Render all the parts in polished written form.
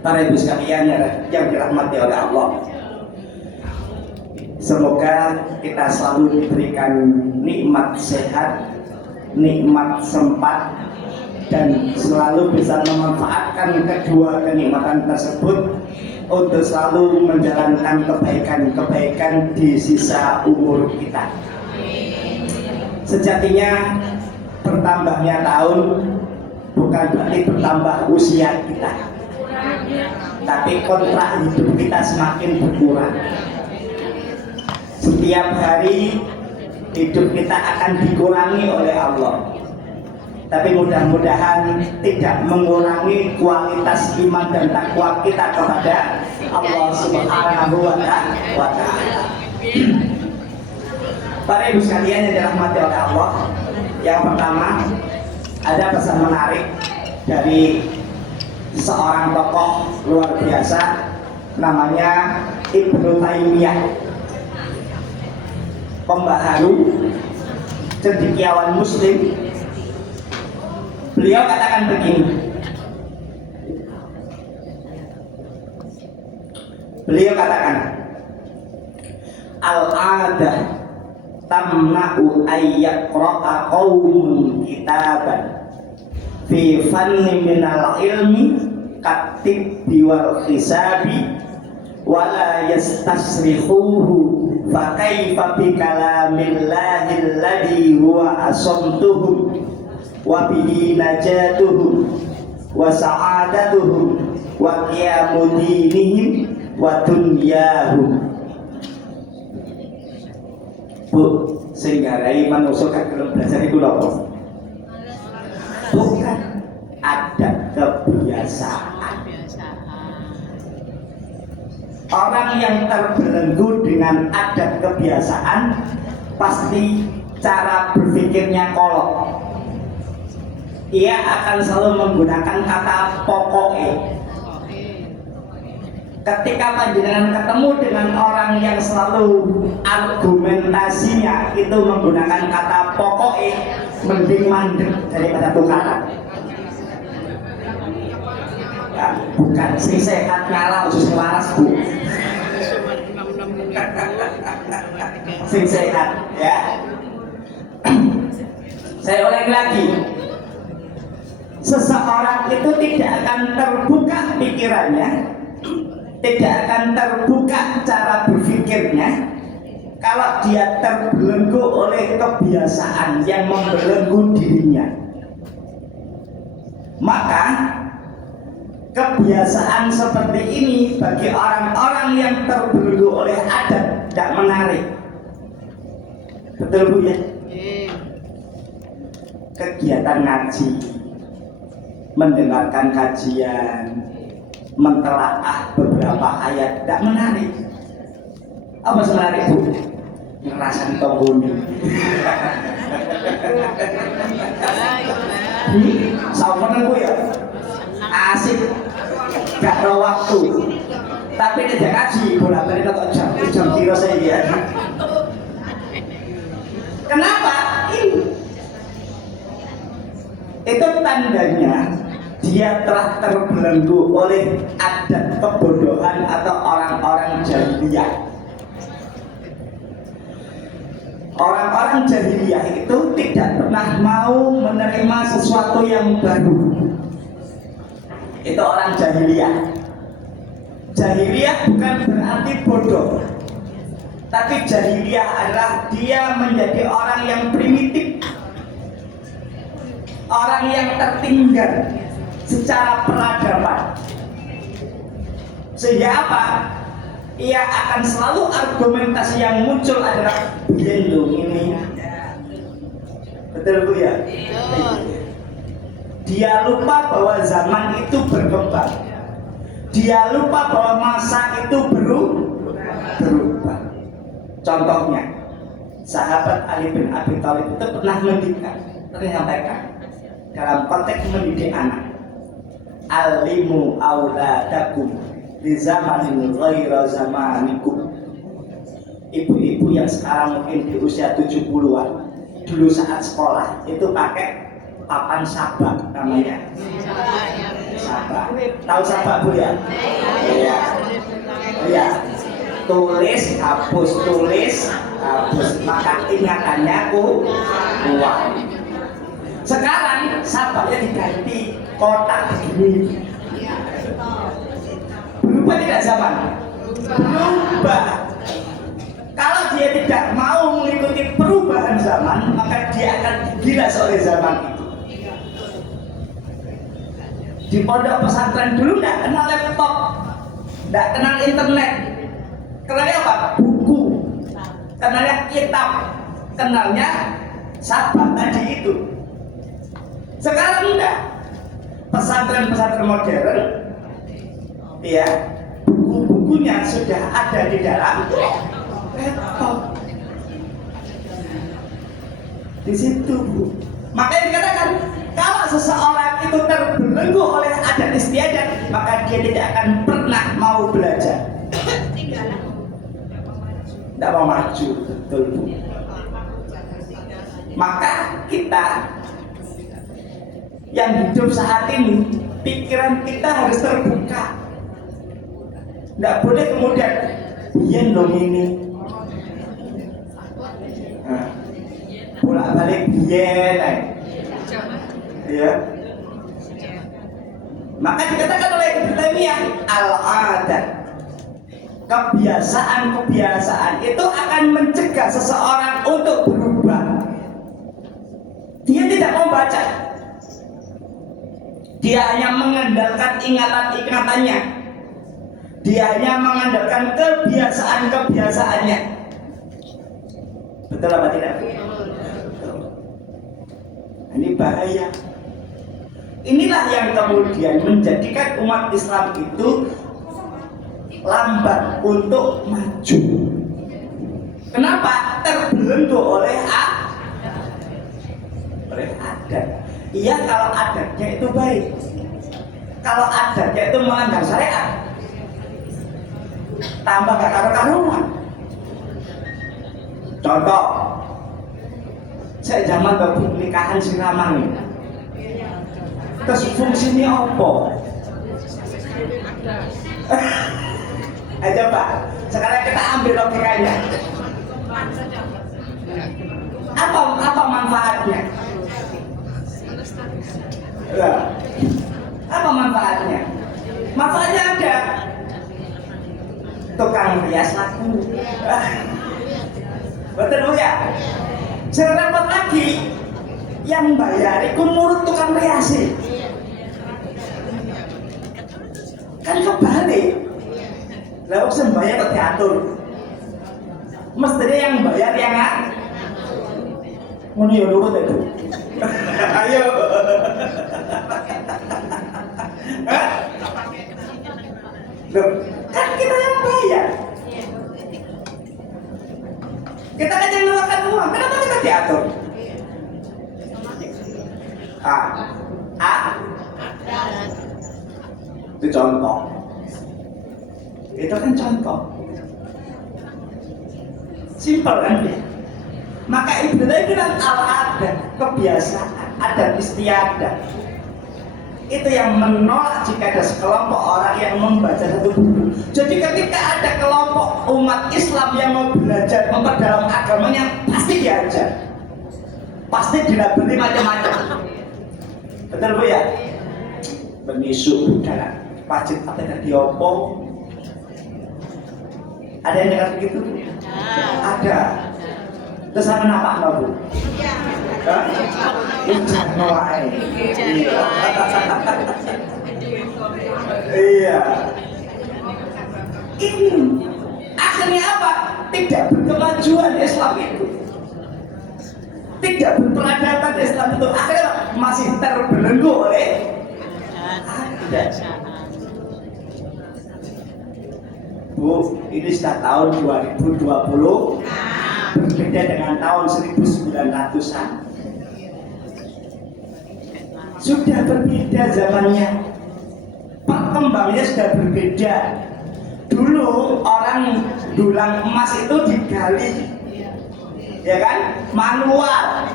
Para ibu sekalian yang dirahmati oleh Allah, semoga kita selalu diberikan nikmat sehat, nikmat sempat, dan selalu bisa memanfaatkan kedua kenikmatan tersebut untuk selalu menjalankan kebaikan-kebaikan di sisa umur kita. Sejatinya bertambahnya tahun bukan berarti bertambah usia kita, tapi kontrak hidup kita semakin berkurang. Setiap hari hidup kita akan dikurangi oleh Allah, tapi mudah-mudahan tidak mengurangi kualitas iman dan takwa kita kepada Allah Subhanahu wa Ta'ala. Para ibu sekalian yang dirahmati oleh Allah, yang pertama ada pesan menarik dari seorang tokoh luar biasa, namanya Ibnu Taimiyah, pembaharu cendekiawan Muslim. Beliau katakan begini, beliau katakan, al-adah tamna'u ayyaqra'a qaumun kitaban fi fanni minal ilmi katibbi wal hisabi wala yastasrihuhu fa kaifa bi kalamillahi alladhi huwa asamtuhum wa bihi najatuhum wa sa'adatuhum wa qiyamu dinihim wa dunyahum. Bu, sehingga rai manusia kalau belajar itu loh, bukan ada kebiasaan. Orang yang terbelenggu dengan adat kebiasaan pasti cara berpikirnya kolot. Ia akan selalu menggunakan kata pokoknya. Ketika panjenengan ketemu dengan orang yang selalu argumentasinya itu menggunakan kata pokoknya, mending mandek daripada tukaran. Ya, bukan sing sehat ngalah sing waras, Bu. Sing sehat, ya. Saya ulangi lagi. Seseorang itu tidak akan terbuka pikirannya, tidak akan terbuka cara berpikirnya kalau dia terbelenggu oleh kebiasaan yang membelenggu dirinya. Maka kebiasaan seperti ini bagi orang-orang yang terbelenggu oleh adat tidak menarik. Betul, Bu, ya? Kegiatan ngaji, mendengarkan kajian, mentelaah beberapa ayat tidak menarik. Apa menarik, Bu? Ngerasain tonggoni. Sama Bu ya, asik, gak ada waktu. Tapi ini dia kaji, bolak-balik atau jam kira saya ya. Kenapa? Itu tandanya dia telah terbelenggu oleh adat kebodohan atau orang-orang jahiliyah. Orang-orang jahiliyah itu tidak pernah mau menerima sesuatu yang baru. Itu orang jahiliyah. Jahiliyah bukan berarti bodoh, tapi jahiliyah adalah dia menjadi orang yang primitif, orang yang tertinggal secara peradaban. Sehingga apa? Ia akan selalu argumentasi yang muncul adalah gendong ini. Betul, Bu, ya? Dia lupa bahwa zaman itu berkembang. Dia lupa bahwa masa itu berubah. Contohnya, sahabat Ali bin Abi Thalib itu pernah menyampaikan dalam konteks mendidik anak, alimu auladakum di zamanin ghaira zamanikum. Ibu-ibu yang sekarang mungkin di usia 70-an, dulu saat sekolah itu pakai papan sabak namanya. Sabak. Tahu sabak Bu ya? Iya. Iya. Tulis, hapus, tulis, hapus. Maka ingatannya kuat. Sekarang sabaknya diganti kotak begini. Berubah tidak zaman? Berubah. Kalau dia tidak mau mengikuti perubahan zaman, maka dia akan digilas oleh zaman itu. Di pondok pesantren dulu tidak kenal laptop, tidak kenal internet. Kenalnya apa? Buku. Kenalnya kitab. Kenalnya sabak tadi itu. Sekarang enggak. Pesantren-pesantren modern, ya, buku-bukunya sudah ada di dalam laptop. Di situ, Bu. Makanya dikatakan kalau seseorang itu terbelenggu oleh adat istiadat, maka dia tidak akan pernah mau belajar. Tidak mau maju, betul Bu. Maka kita yang hidup saat ini, pikiran kita harus terbuka. Tidak boleh kemudian biyen dong ini. Bolak-balik biyen. Ya. Maka dikatakan oleh Ibnu Taimiyah, al-adat, kebiasaan-kebiasaan itu akan mencegah seseorang untuk berubah. Dia tidak mau baca. Dia hanya mengandalkan ingatan-ingatannya. Dia hanya mengandalkan kebiasaan-kebiasaannya. Betul apa tidak? Betul. Ini bahaya. Inilah yang kemudian menjadikan umat Islam itu lambat untuk maju. Kenapa? Terbelenggu oleh adat. Iya, kalau adatnya itu baik. Kalau adatnya itu melanggar syariat, tambah gak karu-karuan. Contoh, saya zaman baru nikahan siraman nih. Terus fungsinya apa? Ayo Pak, sekarang kita ambil logikanya. Apa manfaatnya? Apa manfaatnya? Manfaatnya ada. Tukang rias laku. Betul Bu ya? Jangan repot lagi. Yang bayar itu nurut tukang rias. Kan kebalik. Lalu sembayar kok diatur. Mestinya yang bayar yang ngono ya nurut itu. Ayo. Loh, kan kita yang bayar. Kita kan yang mengeluarkan uang. Kenapa kita diatur? Itu contoh. Itu kan contoh. Simpel kan ya? Maka Ibnu Taimiyah al-adat, kebiasaan, adat istiadat, itu yang menolak jika ada sekelompok orang yang membaca satu buku. Jadi ketika ada kelompok umat Islam yang mau belajar memperdalam agamanya, pasti diajar, pasti dilabeli macam-macam. Betul Bu ya? Benisu budaya wajib apa yang diopong. Ada yang dengar begitu? Ada. Terus apa nampak Bu? Hujan wae. Iya. Ini akhirnya apa? Tidak berkemajuan Islam itu. Tidak berperadaban Islam itu. Akhirnya masih terbelenggu oleh adat. Bu, ini sudah tahun 2020, berbeda dengan tahun 1900-an. Sudah berbeda zamannya, perkembangannya sudah berbeda. Dulu orang dulang emas itu digali, ya kan, manual.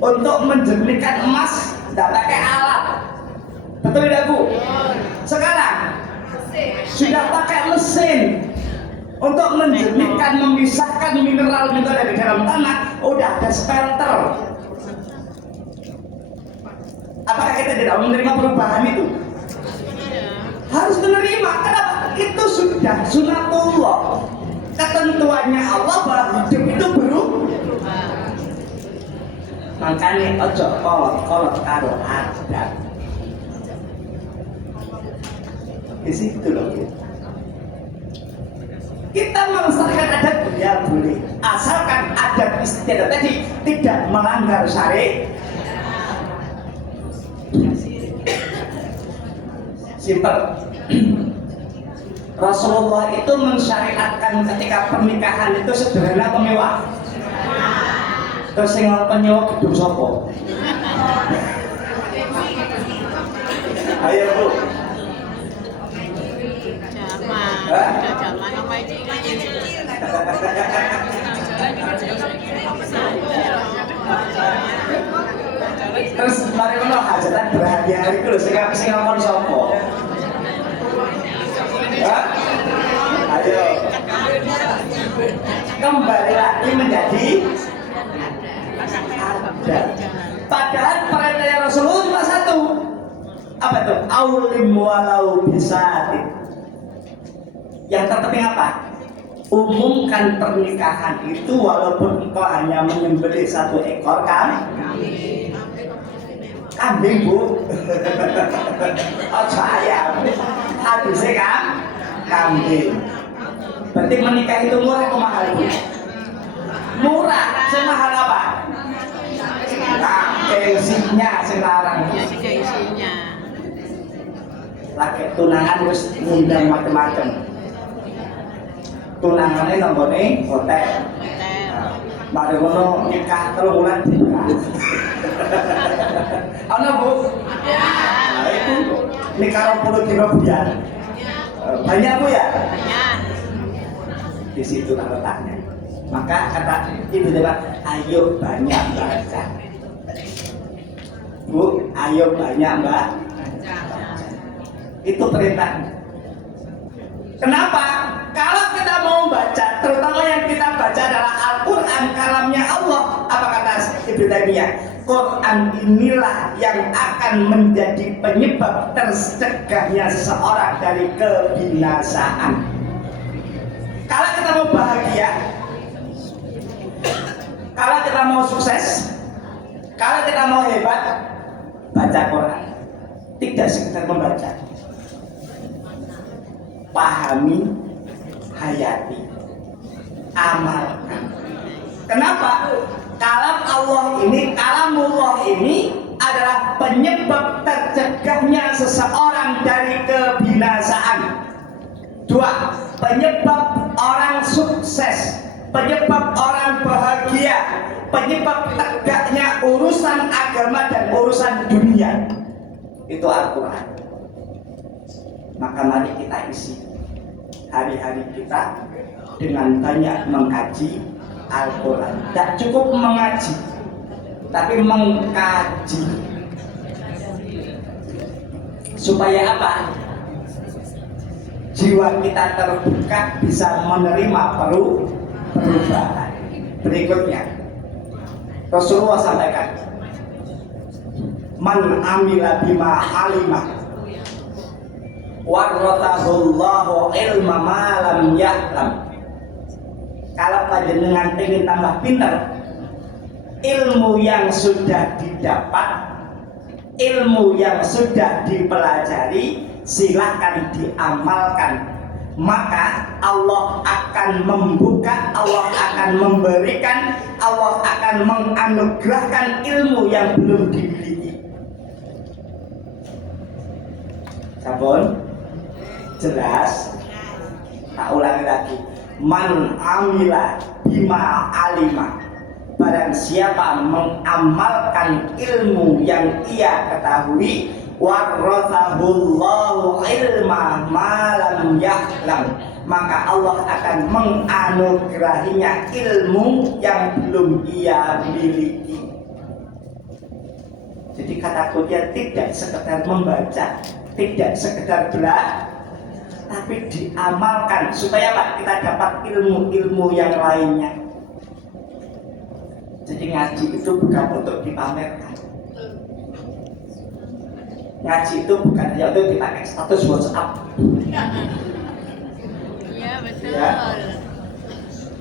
Untuk menjernihkan emas tidak pakai alat, Betul tidak Bu? Sekarang sudah pakai mesin untuk menjernihkan, memisahkan mineral-mineral dari dalam tanah. Udah ada smelter. Apakah kita tidak menerima perubahan itu? Harus menerima. Kenapa? Itu sudah sunatullah. Ketentuannya Allah bahwa hidup itu berubah. Makanya ojo kolot karo adat. Di situ loh. Kita melestarikan adat ya boleh, asalkan adat istiadat tadi tidak melanggar syariat. Simpel. Rasulullah itu mensyariatkan ketika pernikahan itu sederhana apa mewah? Terus sing penyewa gedung sopo? Ayo Bu. Zaman apa ini? Terus mari menawa hajatan berhari-hari itu sing ngomong sopo? Ayo. Kembali lagi menjadi adat. Padahal perintah Rasulullah cuma satu. Apa itu? Aulim walau bisatin. Yang terpenting apa? Umumkan pernikahan itu walaupun engkau hanya menyembelih 1 ekor kambing Bu. Oh ayam. Habisnya kan kambing. Berarti menikah itu murah atau mahal Bu? Murah. Semahal apa? Gengsinya sekarang. Gengsinya. Lagi tunangan terus ngundang macam-macam. Tunangannya nomornya hotel. Mari ngono nikah 3 bulan. Ana Bu? Ya. Nah, itu nikah 20 kilo bulan. Banyak Bu ya? Banyak. Di situ letaknya. Maka kata Ibu Dewa, ayo banyak baca. Bu, ayo banyak baca. Itu perintah. Kenapa? Kalau kita mau baca, terutama yang kita baca adalah Al-Quran, kalamnya Allah. Apa kata Ibnu Taimiyah? Quran inilah yang akan menjadi penyebab tercegahnya seseorang dari kebinasaan. Kalau kita mau bahagia, kalau kita mau sukses, kalau kita mau hebat, baca Quran. Tidak sekedar membaca, pahami, hayati, amalkan. Kenapa? Kalamullah ini adalah penyebab tercegahnya seseorang dari kebinasaan. 2, penyebab orang sukses, penyebab orang bahagia, penyebab tegaknya urusan agama dan urusan dunia. Itu Al-Quran. Maka mari kita isi hari-hari kita dengan banyak mengkaji Al-Quran. Tidak cukup mengaji, tapi mengkaji. Supaya apa? Jiwa kita terbuka, bisa menerima perubahan. Berikutnya Rasulullah sampaikan, man amila bima alimah warrathahullahu ilma ma lam ya'lam. Kalau panjenengan ingin tambah pintar, ilmu yang sudah didapat, ilmu yang sudah dipelajari, silakan diamalkan. Maka Allah akan membuka, Allah akan memberikan, Allah akan menganugerahkan ilmu yang belum dimiliki. Sabun jelas. Tak ulangi lagi. Man amila bima alima. Barang siapa mengamalkan ilmu yang ia ketahui, warrathahullahu ilma ma lam ya'lam, maka Allah akan menganugerahinya ilmu yang belum ia miliki. Jadi kata kuncinya tidak sekedar membaca, tidak sekedar belajar, tapi diamalkan supaya apa? Kita dapat ilmu-ilmu yang lainnya. Jadi ngaji itu bukan untuk dipamerkan. Ngaji itu bukan hanya untuk dipakai status WhatsApp. Iya betul. Ya.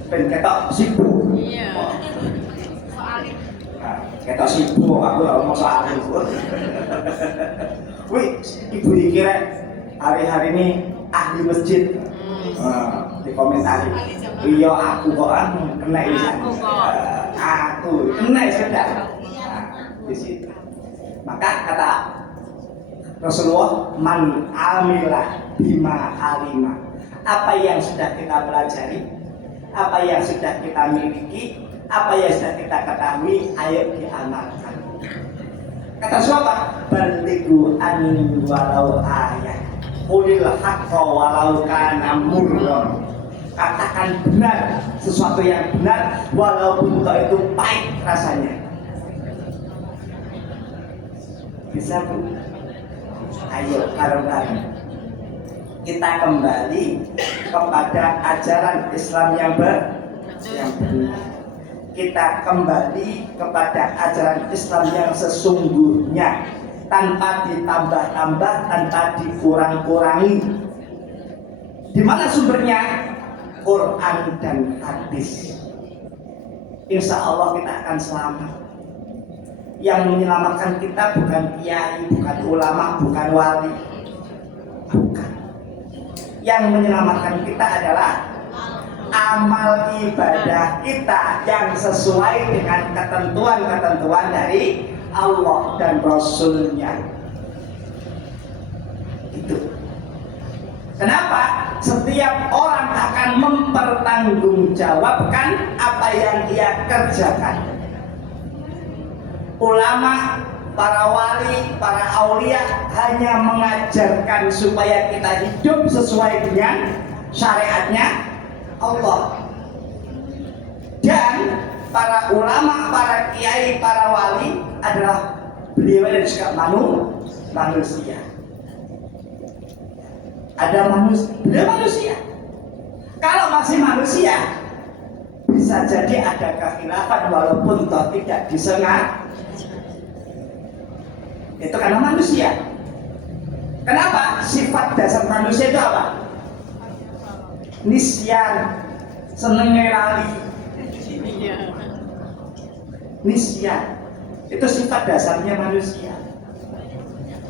Ben ketok sibuk. Iya. Nah, ketok sibuk aku mau soal itu. Wih, ibu dikira hari-hari ini ahli masjid. Di komentari. Iya aku kok kena ini. Aku kena sudah. Di situ. Maka kata Rasulullah, man amilah bima alima. Apa yang sudah kita pelajari, apa yang sudah kita miliki, apa yang sudah kita ketahui, ayo diamalkan. Kata siapa? Balighu anni walau ayat. Qulil haqqa walau kana murran. Katakan benar sesuatu yang benar walaupun itu pahit rasanya. Bisa Bu? Ayo bareng-bareng kita kembali kepada ajaran Islam yang benar. Kita kembali kepada ajaran Islam yang sesungguhnya, tanpa ditambah-tambah, tanpa dikurang-kurangi. Di mana sumbernya? Quran dan hadis. Insya Allah kita akan selamat. Yang menyelamatkan kita bukan kiai, bukan ulama, bukan wali, bukan. Yang menyelamatkan kita adalah amal ibadah kita yang sesuai dengan ketentuan-ketentuan dari Allah dan Rasul-Nya. Itu. Kenapa? Setiap orang akan mempertanggungjawabkan apa yang dia kerjakan. Ulama, para wali, para aulia hanya mengajarkan supaya kita hidup sesuai dengan syariatnya Allah. Dan para ulama, para kiai, para wali adalah beliau dan juga manusia. Ada manusia, beliau manusia. Kalau masih manusia, bisa jadi ada kekhilafan walaupun toh tidak disengaja. Itu karena manusia. Kenapa? Sifat dasar manusia itu apa? Nisyan, seneng ngerali. Nisyan, itu sifat dasarnya manusia.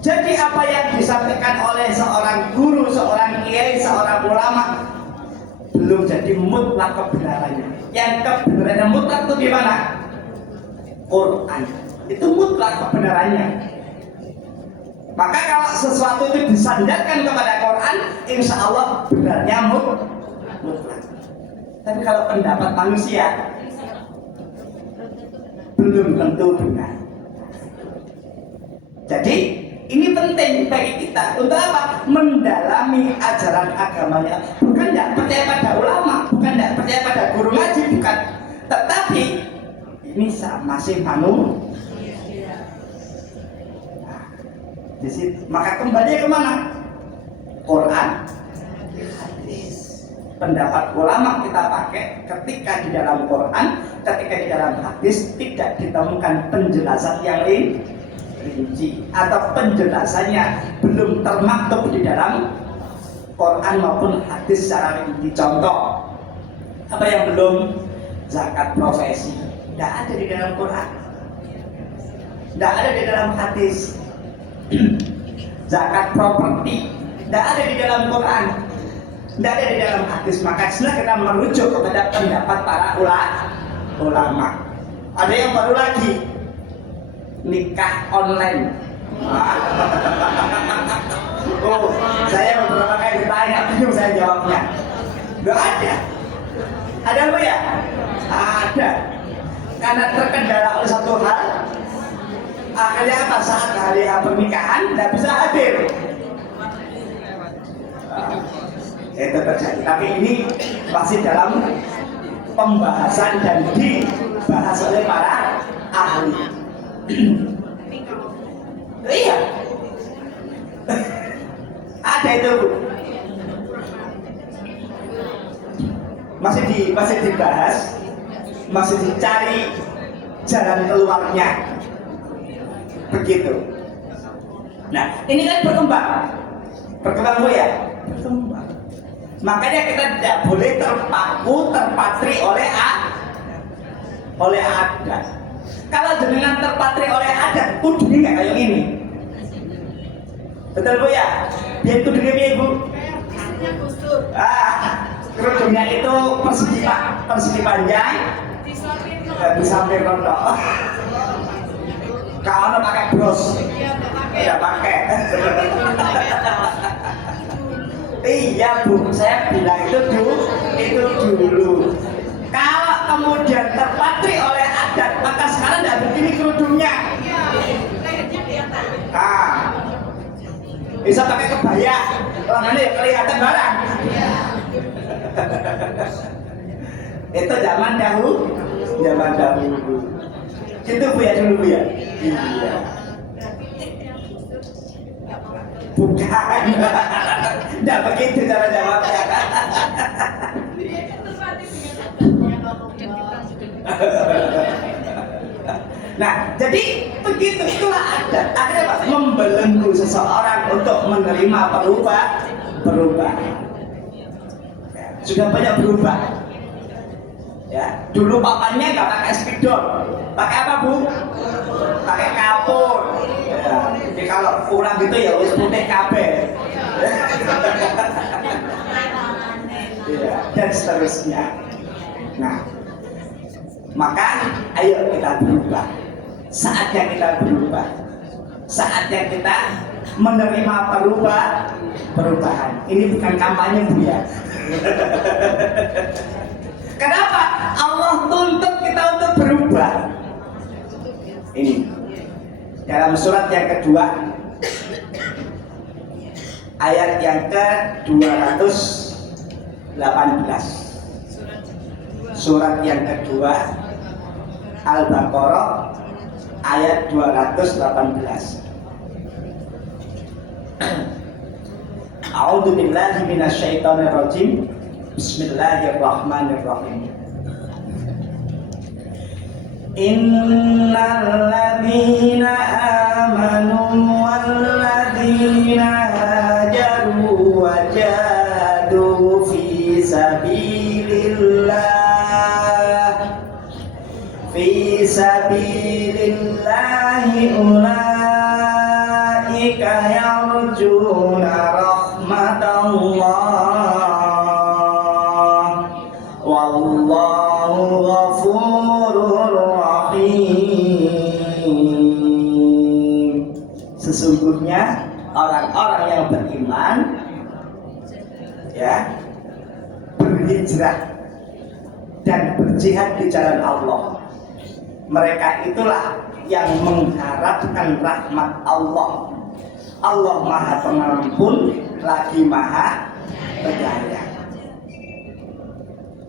Jadi apa yang disampaikan oleh seorang guru, seorang kiai, seorang ulama belum jadi mutlak kebenarannya. Yang kebenarannya mutlak itu gimana? Quran. Itu mutlak kebenarannya. Maka kalau sesuatu itu disandarkan kepada Quran, insya Allah benarnya mutlak. Tapi kalau pendapat manusia belum tentu benar. Jadi ini penting bagi kita untuk apa? Mendalami ajaran agamanya. Bukan tidak percaya pada ulama, bukan tidak percaya pada guru ngaji, bukan. Tetapi ini masih manusia. Nah, di situ. Maka kembali kemana? Quran, hadis. Pendapat ulama kita pakai ketika di dalam Quran, ketika di dalam hadis tidak ditemukan penjelasan yang rinci atau penjelasannya belum termaktub di dalam Quran maupun hadis secara rinci. Contoh, apa yang belum? Zakat profesi tidak ada di dalam Quran, tidak ada di dalam hadis. Zakat properti tidak ada di dalam Quran, tidak ada di dalam hadis. Maka setelah kita merujuk kepada pendapat para ulama. Ada yang baru lagi, nikah online. Oh, saya beberapa kali ditanya, bingung saya jawabnya. Nggak ada. Ada apa ya? Ada. Karena terkendala oleh satu hal, akhirnya apa? Saat hari pernikahan tidak bisa hadir. Itu terjadi. Tapi ini masih dalam pembahasan dan dibahas oleh para ahli. Iya. Ada itu, Bu. Masih dibahas, masih dicari jalan keluarnya. Begitu. Nah, ini kan berkembang Bu ya? Berkembang. Makanya kita tidak boleh terpatri oleh adat. Kalau jenengan terpatri oleh adat, kudune nggak kayak gini. Betul Bu ya? Biar kudune piye Bu? Kerudungnya itu persegi panjang, disamping rontok. Kalau pakai bros, ya pakai. Iya Bu, saya bilang itu dulu. Kalau kemudian terpatri oleh adat, maka sekarang tidak begini kerudungnya. Bisa pakai kebaya, lengannya kelihatan barang. Itu zaman dahulu. Gitu Bu ya dulu Bu ya. Iya. Bukan. Tidak begitu cara jawabnya. Nah, jadi begitu itulah adat. Akhirnya Pak membelenggu seseorang untuk menerima perubahan. Sudah banyak berubah. Ya, dulu papannya nggak pakai spidol, pakai apa Bu? Pakai kapur. Ya, jadi kalau pulang gitu ya wis putih kabeh. Ya, dan seterusnya. Nah, maka ayo kita berubah. Saatnya kita berubah. Saatnya kita menerima perubahan. Ini bukan kampanye Bu ya. Kenapa? Allah tuntut kita untuk berubah. Ini dalam surat yang kedua, ayat yang ke-218. Surat yang kedua, Al-Baqarah ayat 218. A'udzu billahi minasyaitonir rajim. Bismillahirrahmanirrahim. Innal ladzina amanu wal ladzina hajaru wa jahadu fi sabilillahi ulaika yarjuna rahmatallah. Wallahu ghafurur rahim. Sesungguhnya orang-orang yang beriman ya berhijrah dan berjihad di jalan Allah, mereka itulah yang mengharapkan rahmat Allah. Allah Maha Pengampun lagi Maha Penyayang.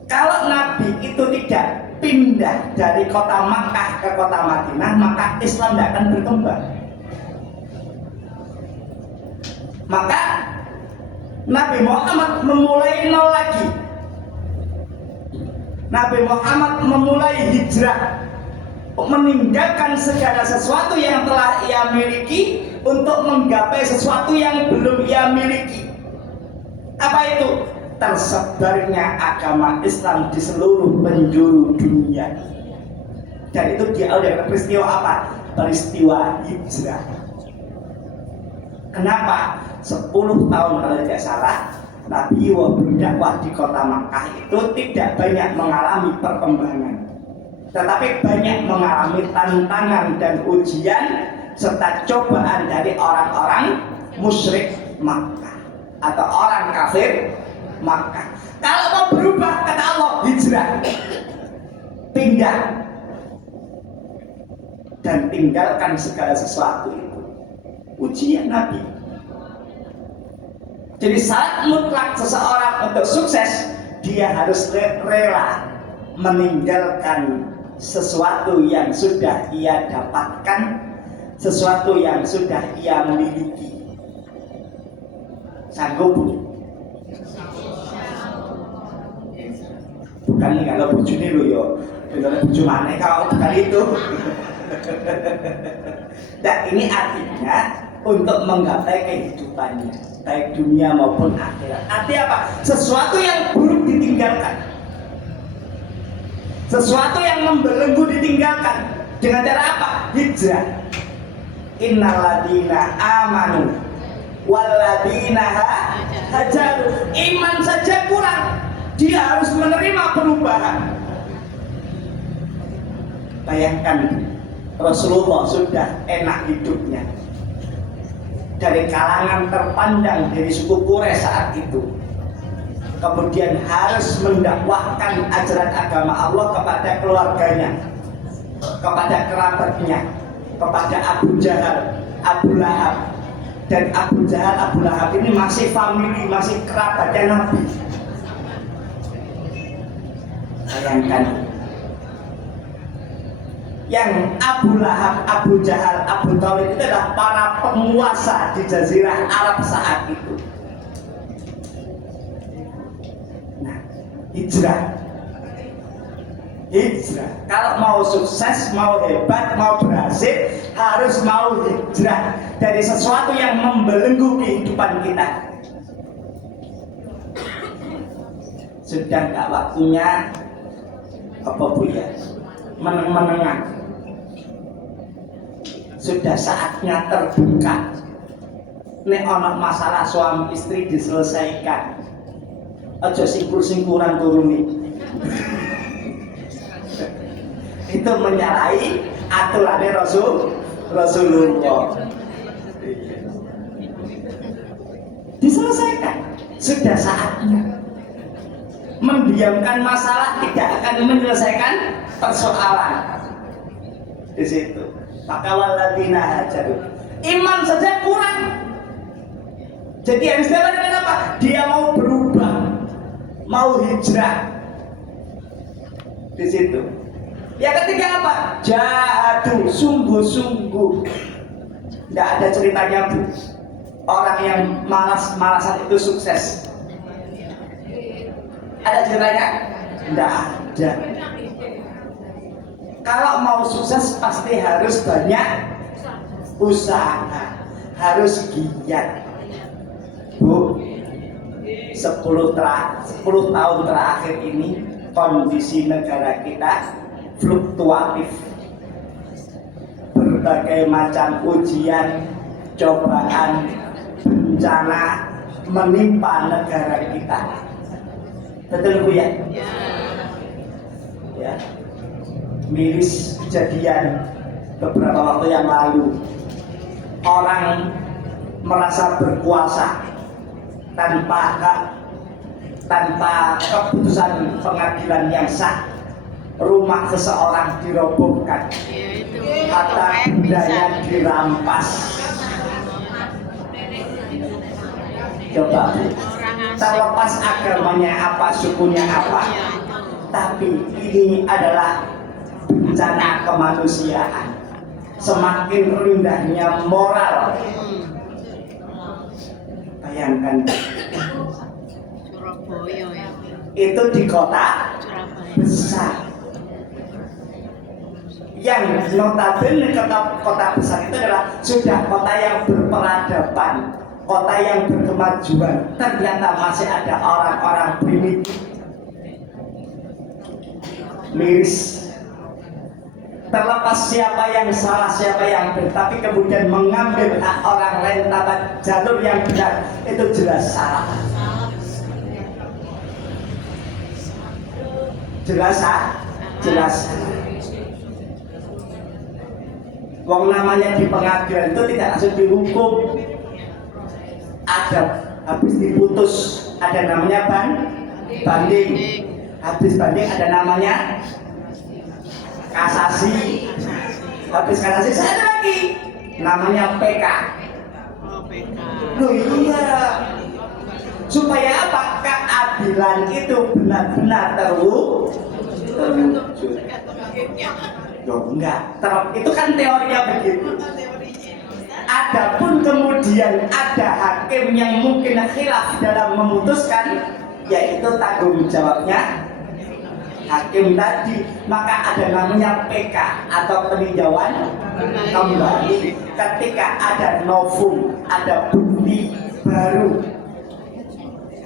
Kalau Nabi itu tidak pindah dari kota Makkah ke kota Madinah, maka Islam tidak akan berkembang. Maka Nabi Muhammad memulai nol lagi. Nabi Muhammad memulai hijrah, meninggalkan segala sesuatu yang telah ia miliki untuk menggapai sesuatu yang belum ia miliki. Apa itu? Tersebarnya agama Islam di seluruh penjuru dunia. Dan itu diawali dengan peristiwa apa? Peristiwa hijrah. Kenapa? 10 tahun kalau tidak salah, Nabi berdakwah di kota Makkah itu tidak banyak mengalami perkembangan, tetapi banyak mengalami tantangan dan ujian serta cobaan dari orang-orang musyrik Makkah atau orang kafir Makkah. Kalau mau berubah, kata Allah, hijrah, pindah dan tinggalkan segala sesuatu itu. Ujian Nabi. Jadi saat mutlak seseorang untuk sukses, dia harus rela meninggalkan sesuatu yang sudah ia dapatkan sesuatu yang sudah ia miliki. Sanggup bu? Bukan nih kalau bujuni lo yo, kalau buju mana kalau bukan itu. Dan ini artinya untuk menggapai kehidupannya, baik dunia maupun akhirat. Artinya apa? Sesuatu yang buruk ditinggalkan, sesuatu yang membelenggu ditinggalkan. Dengan cara apa? Hijrah. Innaladina amanu waladina hajaru. Iman saja kurang, dia harus menerima perubahan. Bayangkan Rasulullah sudah enak hidupnya, dari kalangan terpandang dari suku Quraisy saat itu, kemudian harus mendakwahkan ajaran agama Allah kepada keluarganya, kepada kerabatnya, kepada Abu Jahal, Abu Lahab. Dan Abu Jahal, Abu Lahab ini masih famili, masih kerabatnya Nabi. Bayangkan, yang Abu Lahab, Abu Jahal, Abu Thalib itu adalah para penguasa di Jazirah Arab saat itu. Nah, hijrah. Kalau mau sukses, mau hebat, mau berhasil, harus mau hijrah dari sesuatu yang membelenggu kehidupan kita. Sudah gak waktunya apa bu ya, meneng-menengan. Sudah saatnya terbuka. Nek ono masalah suami istri diselesaikan. Aja singkur-singkuran turuni. Itu menyalahi aturannya Rasulullah. Diselesaikan. Sudah saatnya. Mendiamkan masalah tidak akan menyelesaikan persoalan. Di situ. Maka waladina hajaru. Iman saja kurang. Jadi yang istilah dengan apa? Dia mau berubah, mau hijrah. Di situ. Yang ketiga apa? Jahadu, sungguh-sungguh. Tidak ada ceritanya bu. Orang yang malas-malasan itu sukses. Ada ceritanya? Tidak ada. Kalau mau sukses pasti harus banyak usaha, harus giat. Bu, 10 tahun terakhir ini kondisi negara kita fluktuatif. Berbagai macam ujian, cobaan, bencana menimpa negara kita. Betul bu ya? Ya. Miris kejadian beberapa waktu yang lalu. Orang merasa berkuasa tanpa hak, tanpa keputusan pengadilan yang sah. Rumah seseorang dirobohkan, harta bendanya dirampas. Coba terlepas agamanya apa, sukunya apa, tapi ini adalah bencana kemanusiaan. Semakin rendahnya moral. Bayangkan, itu di kota besar. Yang notabene kota besar itu adalah sudah kota yang berperadaban, kota yang berkemajuan. Ternyata masih ada orang-orang primitif. Miris. Terlepas siapa yang salah, siapa yang benar, tapi kemudian mengambil hak orang lain tanpa jalur yang benar, itu jelas salah. Jelas. Wong namanya di pengadilan itu tidak langsung dihukum. Ada habis diputus, ada namanya banding. Habis banding ada namanya kasasi. Habis kasasi ada lagi namanya PK. Loh iya. Supaya apa? Keadilan itu benar-benar terwujud. Loh enggak, itu kan teorinya begitu. Adapun kemudian ada hakim yang mungkin khilaf dalam memutuskan, yaitu tanggung jawabnya hakim tadi, maka ada namanya PK atau peninjauan kembali ketika ada novum, ada bukti baru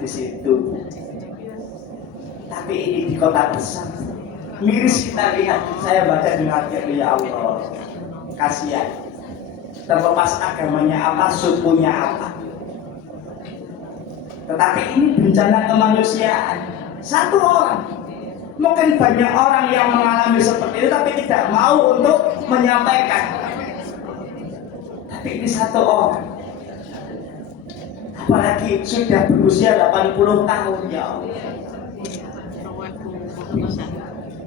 di situ. Tapi ini di kota besar, miris kita lihat. Saya baca di hati, ya Allah, kasihan. Terlepas agamanya apa, sukunya apa, tetapi ini bencana kemanusiaan. Satu orang, mungkin banyak orang yang mengalami seperti itu tapi tidak mau untuk menyampaikan. Tapi ini satu orang, apalagi sudah berusia 80 tahun, ya Allah.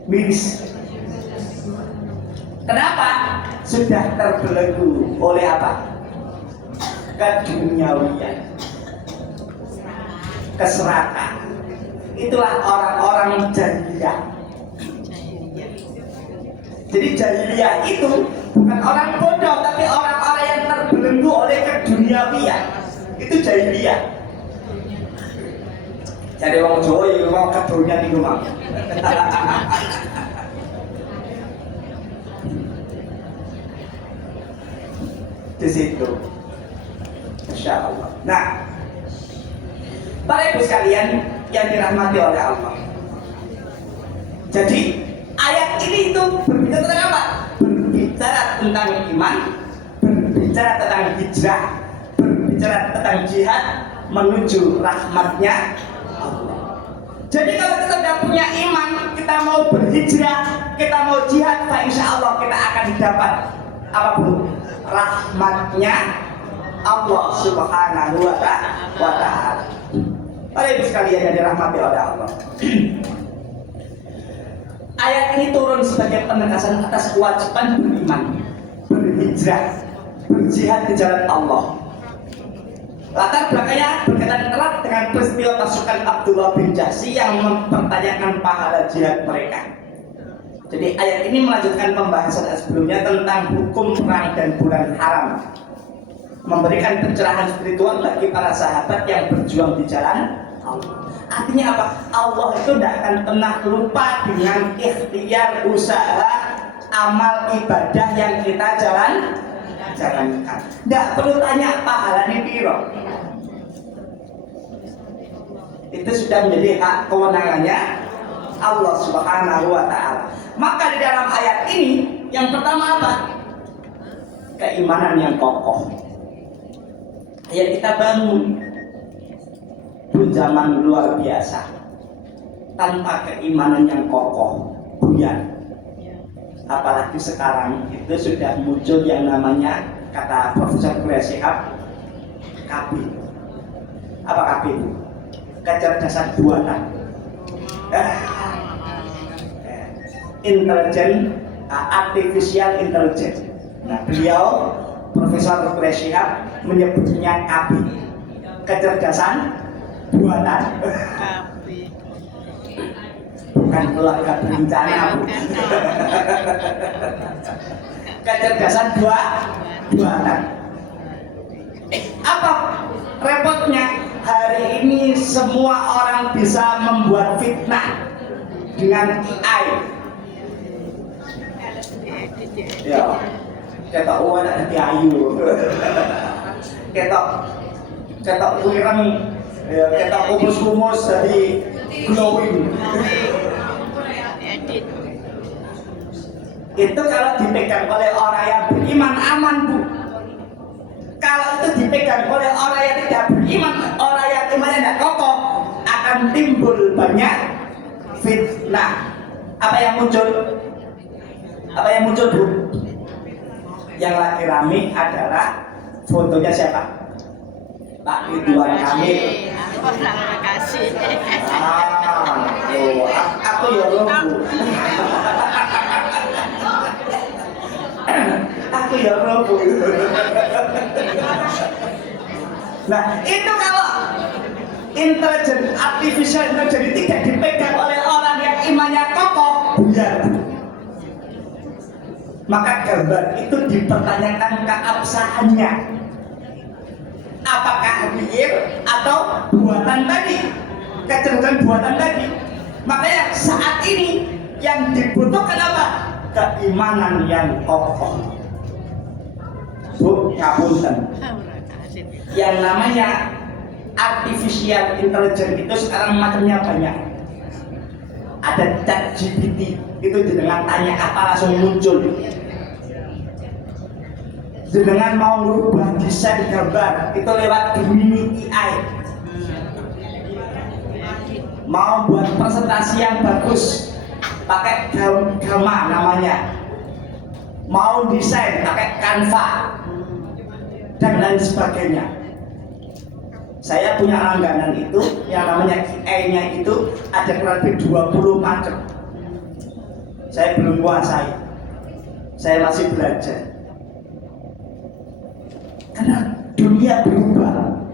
Miris. Kenapa? Sudah terbelenggu oleh apa? Keduniawian, keserakahan. Itulah orang-orang jahiliyah. Jadi jahiliyah itu bukan orang bodoh, tapi orang-orang yang terbelenggu oleh keduniawian. Itu jahiliyah. Jadi orang Jawa yang mau kedunia di rumah. Di situ, Masya Allah. Nah, para ibu sekalian yang dirahmati oleh Allah. Jadi ayat ini itu berbicara tentang apa? Berbicara tentang iman, berbicara tentang hijrah, berbicara tentang jihad menuju rahmatnya Allah. Jadi kalau kita tidak punya iman, kita mau berhijrah, kita mau jihad, insya Allah kita akan dapat apa bu? Rahmatnya Allah Subhanahu wa ta'ala. Para ibu sekalian yang dirahmati oleh Allah. Ayat ini turun sebagai penegasan atas kewajiban beriman, berhijrah, berjihad di jalan Allah. Latar belakangnya berkaitan erat dengan peristiwa pasukan Abdullah bin Jahsy yang mempertanyakan pahala jihad mereka. Jadi ayat ini melanjutkan pembahasan sebelumnya tentang hukum perang dan bulan haram, memberikan pencerahan spiritual bagi para sahabat yang berjuang di jalan Allah. Artinya apa? Allah itu tidak akan pernah lupa dengan ikhtiar, usaha, amal ibadah yang kita jalankan. Tidak perlu tanya pahalanya piro. Itu sudah menjadi hak kewenangannya Allah Subhanahu wa ta'ala. Maka di dalam ayat ini yang pertama apa? Keimanan yang kokoh. Yang kita bangun zaman luar biasa. Tanpa keimanan yang kokoh, buyar. Apalagi sekarang itu sudah muncul yang namanya, kata Profesor Shihab, KB. Apa KB itu? Kecerdasan buatan. Artificial intelligence. Nah, beliau Profesor Shihab menyebutnya KB, kecerdasan buatan. Bukan keluarga berencana, kecerdasan buatan. Apa repotnya? Hari ini semua orang bisa membuat fitnah dengan AI. Ya, ketok uang ada di ayu, ketok wireng, ya, ketok kumus dari glowing. Itu kalau dipegang oleh orang yang beriman aman, bu. Kalau itu dipegang oleh orang yang tidak beriman, orang yang imannya tidak kokoh, akan timbul banyak fitnah. Apa yang muncul? Bu? Yang lagi rame adalah fotonya siapa? Pak Ridwan Kamil. Terima kasih. Aku ya robo. Aku ya robo. Nah, itu kalau intelijen artificial intelligence tidak dipegang oleh orang yang imannya kokoh, buyar. Maka gambar itu dipertanyakan keabsahannya. Apakah real atau buatan tadi? Kecenderungan buatan tadi. Makanya saat ini yang dibutuhkan apa? Keimanan yang kokoh. Bu, ngapunten. Yang namanya artificial intelligence itu sekarang macamnya banyak. Ada ChatGPT, itu dengan tanya apa langsung muncul. Dengan mau merubah desain gambar itu lewat Gemini AI. Mau buat presentasi yang bagus pakai Gamma namanya. Mau desain pakai Canva dan lain sebagainya. Saya punya langganan itu yang namanya AI-nya itu ada kurang lebih 20 macam. Saya belum kuasai. Saya masih belajar. Karena dunia berubah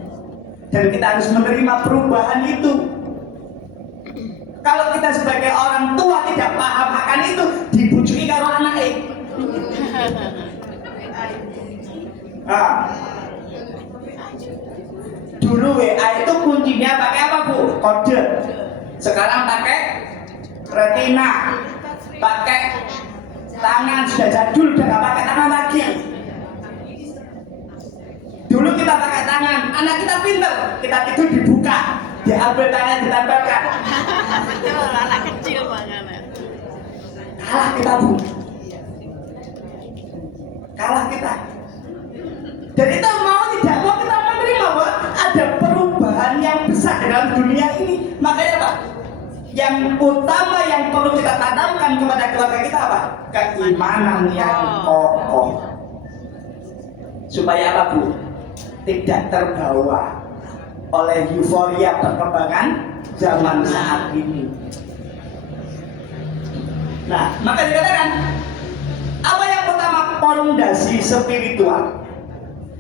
dan kita harus menerima perubahan itu. Kalau kita sebagai orang tua tidak paham akan itu, dibujuki kalau anaknya. Nah, dulu WA itu kuncinya pakai apa Bu? Kode. Sekarang pakai retina, pakai tangan, sudah jadul, udah nggak pakai tangan lagi. Dulu kita pakai tangan, anak kita pinter, kita tidur dibuka, diambil tangan ditempelkan. Betul, anak kecil banget. Kalah kita Bu, kalah kita. Dan itu mau tidak mau kita menerima bahwa ada perubahan yang besar dalam dunia ini. Makanya Pak, yang utama yang perlu kita tanamkan kepada keluarga kita apa? Keimanan yang kokoh. Supaya apa Bu? Tidak terbawa oleh euforia perkembangan zaman saat ini. Nah, maka dikatakan apa yang pertama? Pondasi spiritual.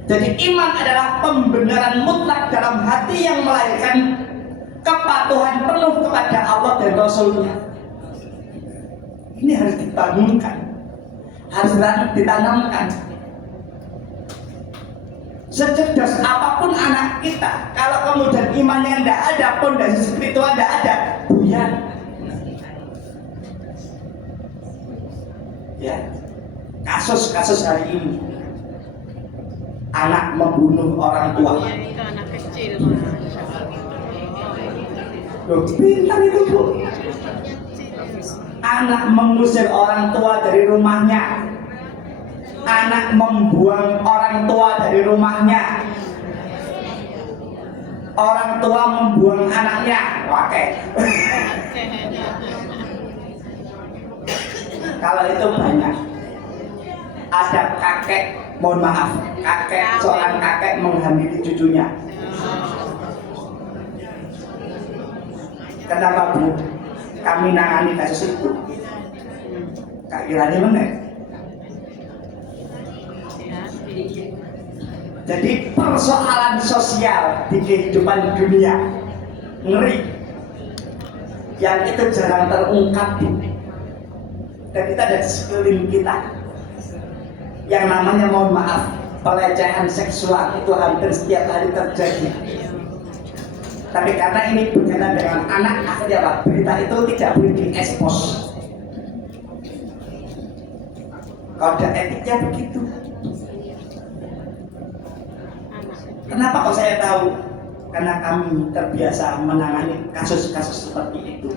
Jadi iman adalah pembenaran mutlak dalam hati yang melahirkan kepatuhan penuh kepada Allah dan Rasulnya. Ini harus dibangunkan, harus ditanamkan. Secerdas apapun anak kita, kalau kemudian imannya tidak ada, pondasi spiritual tidak ada, buyar. Ya, kasus-kasus hari ini. Anak membunuh orang tua. Itu anak kecil. Loh, pintar itu Bu. Anak mengusir orang tua dari rumahnya. Anak membuang orang tua dari rumahnya. Orang tua membuang anaknya. Oke. Kalau itu banyak. Ada kakek, mohon maaf, seorang kakek menghamili cucunya. Kenapa Bu? Kami nangani kasus itu. Kak kiranya benar. Jadi persoalan sosial di kehidupan dunia ngeri, yang itu jarang terungkap Bu. Dan kita ada di sekeliling kita. Yang namanya mohon maaf, pelecehan seksual itu hampir setiap hari terjadi. Tapi karena ini berkaitan dengan anak, akhirnya apa? Berita itu tidak boleh diekspos. Kode etiknya begitu. Kenapa kok saya tahu? Karena kami terbiasa menangani kasus-kasus seperti itu.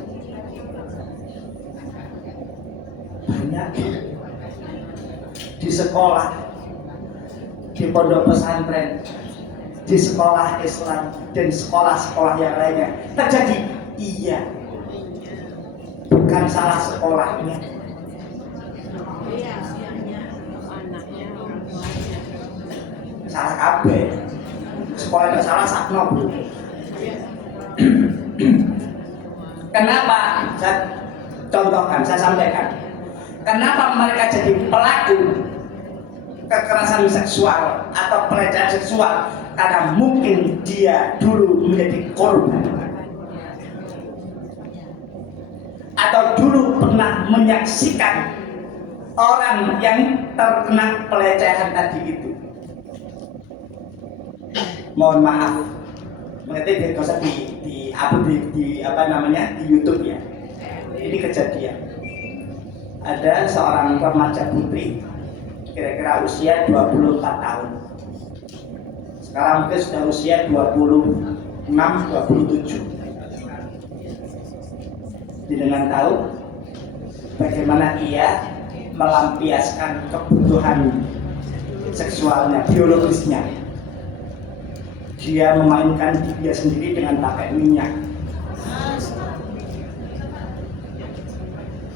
Banyak di sekolah, di pondok pesantren, di sekolah Islam dan sekolah-sekolah yang lainnya terjadi. Iya, bukan salah sekolahnya, salah kabeh. Sekolah yang salah sakno Bu. Kenapa? Saya contohkan, saya sampaikan. Kenapa mereka jadi pelaku kekerasan seksual atau pelecehan seksual? Karena mungkin dia dulu menjadi korban, atau dulu pernah menyaksikan orang yang terkena pelecehan tadi itu, mohon maaf, mengerti bisa di apa namanya di YouTube ya. Ini kejadian. Ada seorang remaja putri, kira-kira usia 24 tahun. Sekarang mungkin sudah usia 26, 27. Dengan tahu bagaimana ia melampiaskan kebutuhan seksualnya, biologisnya. Dia memainkan dirinya sendiri dengan pakai minyak.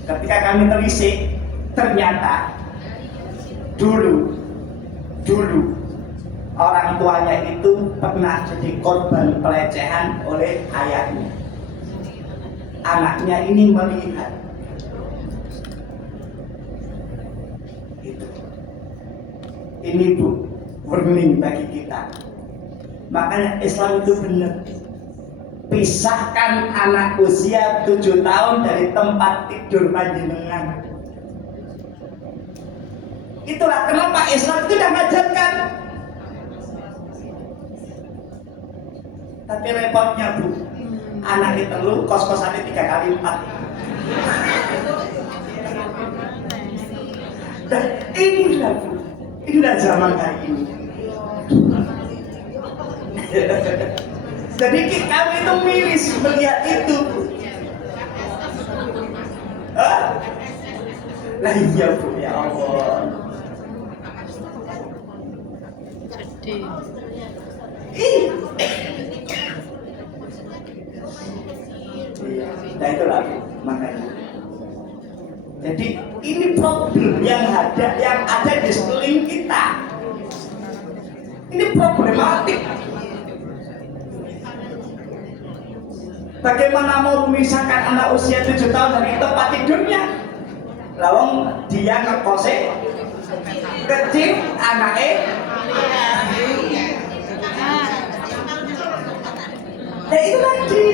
Ketika kami telisik, ternyata dulu orang tuanya itu pernah jadi korban pelecehan oleh ayahnya. Anaknya ini melihat itu. Ini Bu, warning bagi kita. Makanya Islam itu benar. Pisahkan anak usia 7 tahun dari tempat tidur panjenengan. Itulah kenapa Islam itu sudah mengajarkan. Tapi repotnya Bu, anak itu lu kos-kosannya 3 kali 4. Dan inilah Bu, inilah zaman hari ini. Jadi kami itu miris melihat itu. Hah? Lah iya Bu, ya Allah. Sedih. Nah itulah makanya. Jadi ini problem yang ada di sekeliling kita. Ini problematik. Bagaimana mau memisahkan anak usia 7 tahun dari tempat tidurnya? Lawang dia ngekose kecil anaknya. Ya itu lagi.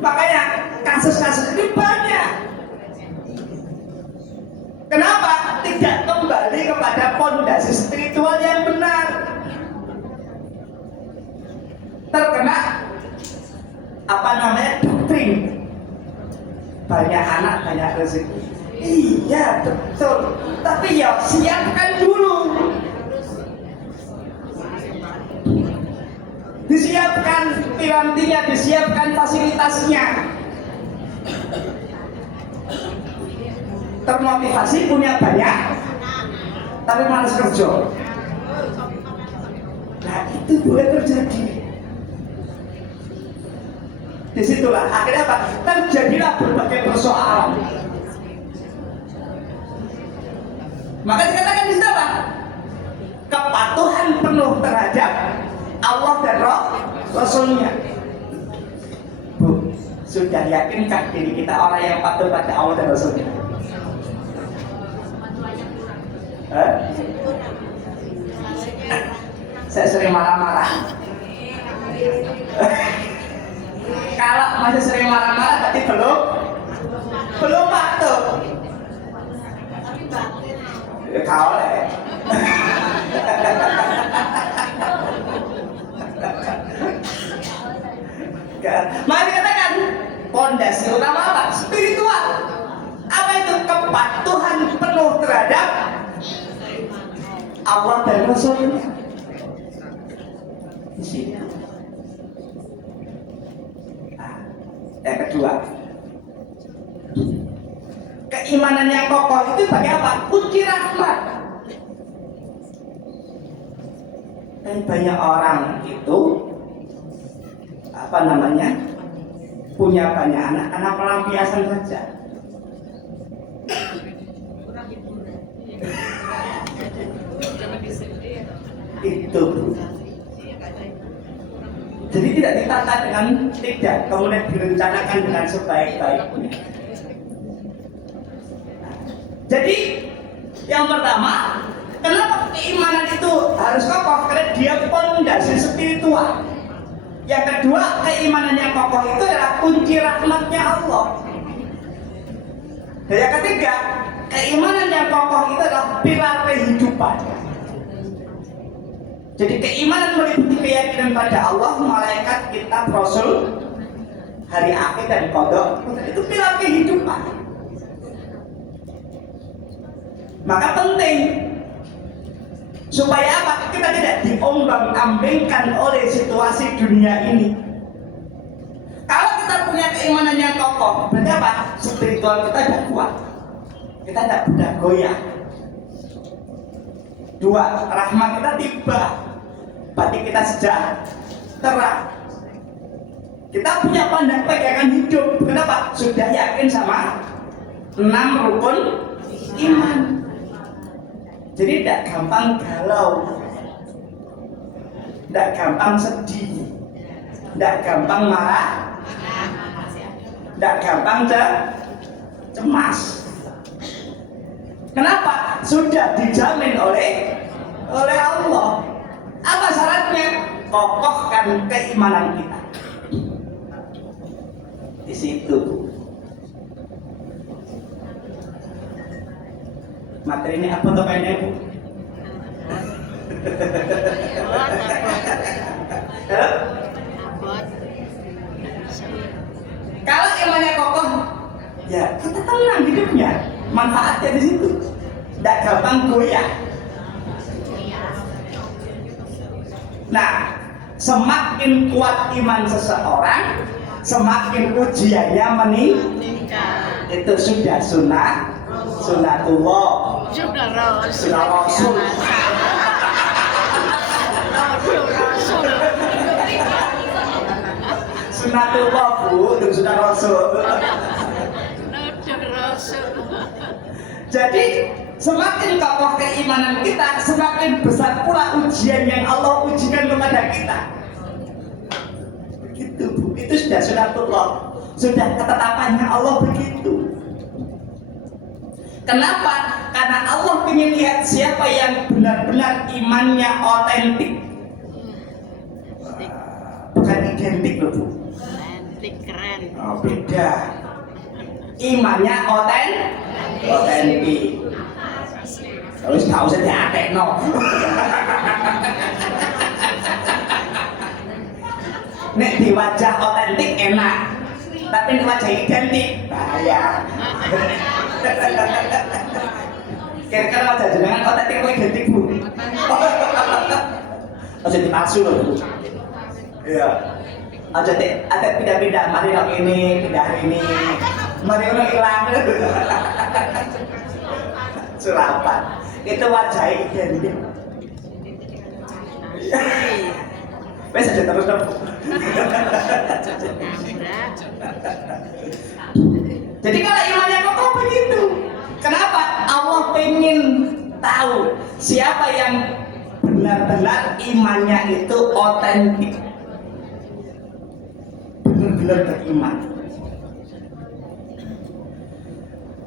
Makanya kasus-kasus ini banyak. Kenapa? Tidak kembali kepada fondasi spiritual yang benar. Terkena apa namanya doktrin. Banyak anak banyak rezeki. Iya betul. Tapi ya siapkan dulu. Disiapkan pirantinya, disiapkan fasilitasnya. Termotivasi punya banyak, tapi malas kerja. Nah itu boleh terjadi. Disitulah akhirnya apa? Terjadilah berbagai persoalan. Maka dikatakan di situ apa? Kepatuhan penuh terhadap Allah dan Rasulnya. Bu, sudah yakinkah diri kita orang yang patuh pada Allah dan Rasulnya? Saya sering marah-marah. Kalau masih sering marah-marah berarti belum patuh. Kau lah. Mari katakan pondasi utama apa? Spiritual. Apa itu? Kepatuhan penuh terhadap Allah dan Rasulnya. Di sini. Nah, yang kedua, keimanan yang kokoh itu sebagai apa? Kunci rahmat. Dan banyak orang itu apa namanya punya banyak anak karena pelampiasan saja. Itu jadi tidak ditata dengan tidak, kemudian direncanakan dengan sebaik-baiknya. Jadi yang pertama, kenapa keimanan itu harus kokoh? Karena dia fondasi spiritual. Yang kedua, keimanan yang kokoh itu adalah kunci rahmatnya Allah. Dan yang ketiga, keimanan yang kokoh itu adalah pilar kehidupan. Jadi keimanan meliputi keyakinan pada Allah, malaikat, kitab, rasul, hari akhir dan qada. Itu pilar kehidupan. Maka penting supaya apa? Kita tidak diombang-ambingkan oleh situasi dunia ini. Kalau kita punya keimanan yang kokoh, berarti apa? Spiritual kita tidak kuat. Kita tidak mudah goyah. Dua, rahmat kita tiba. Berarti kita sejahtera. Kita punya pandang pegangan hidup. Kenapa? Sudah yakin sama 6 rukun iman. Jadi tidak gampang galau, tidak gampang sedih, tidak gampang marah, tidak gampang cemas. Kenapa? Sudah dijamin oleh Allah. Apa syaratnya? Kokohkan keimanan kita. Di situ. Materi ini apa tuh kayaknya Bu? Kalau imannya kokoh, ya kita tenang hidupnya. Manfaatnya di situ. Tidak gampang goyah. Nah, semakin kuat iman seseorang, semakin ujiannya meningkat. Itu sudah sunatullah. Sudah Rasul. Sunatullah Bu, itu sudah Rasul. Jadi semakin kokoh keimanan kita, semakin besar pula ujian yang Allah ujikan kepada kita. Begitu Bu, itu sudah sunatullah, sudah ketetapannya Allah begitu. Kenapa? Karena Allah ingin lihat siapa yang benar-benar imannya otentik. Bukan identik loh Bu. Otentik keren. Oh, beda. Imannya otentik. Terus gak usah diatekno. Nek di wajah otentik enak, tapi di wajah identik bahaya. Kira-kira wajah jenengan otentik kok identik Bu? Aja dipalsu loh Bu. Iya. Aja ada pindah-pindah, mari dong ini, pindah ini, mari dong hilang. Surapan. Itu wajah identik. Wes aja terus dong. Jadi kalau imannya kokoh begitu. Kenapa? Allah pengen tahu siapa yang benar-benar imannya itu otentik, benar-benar beriman.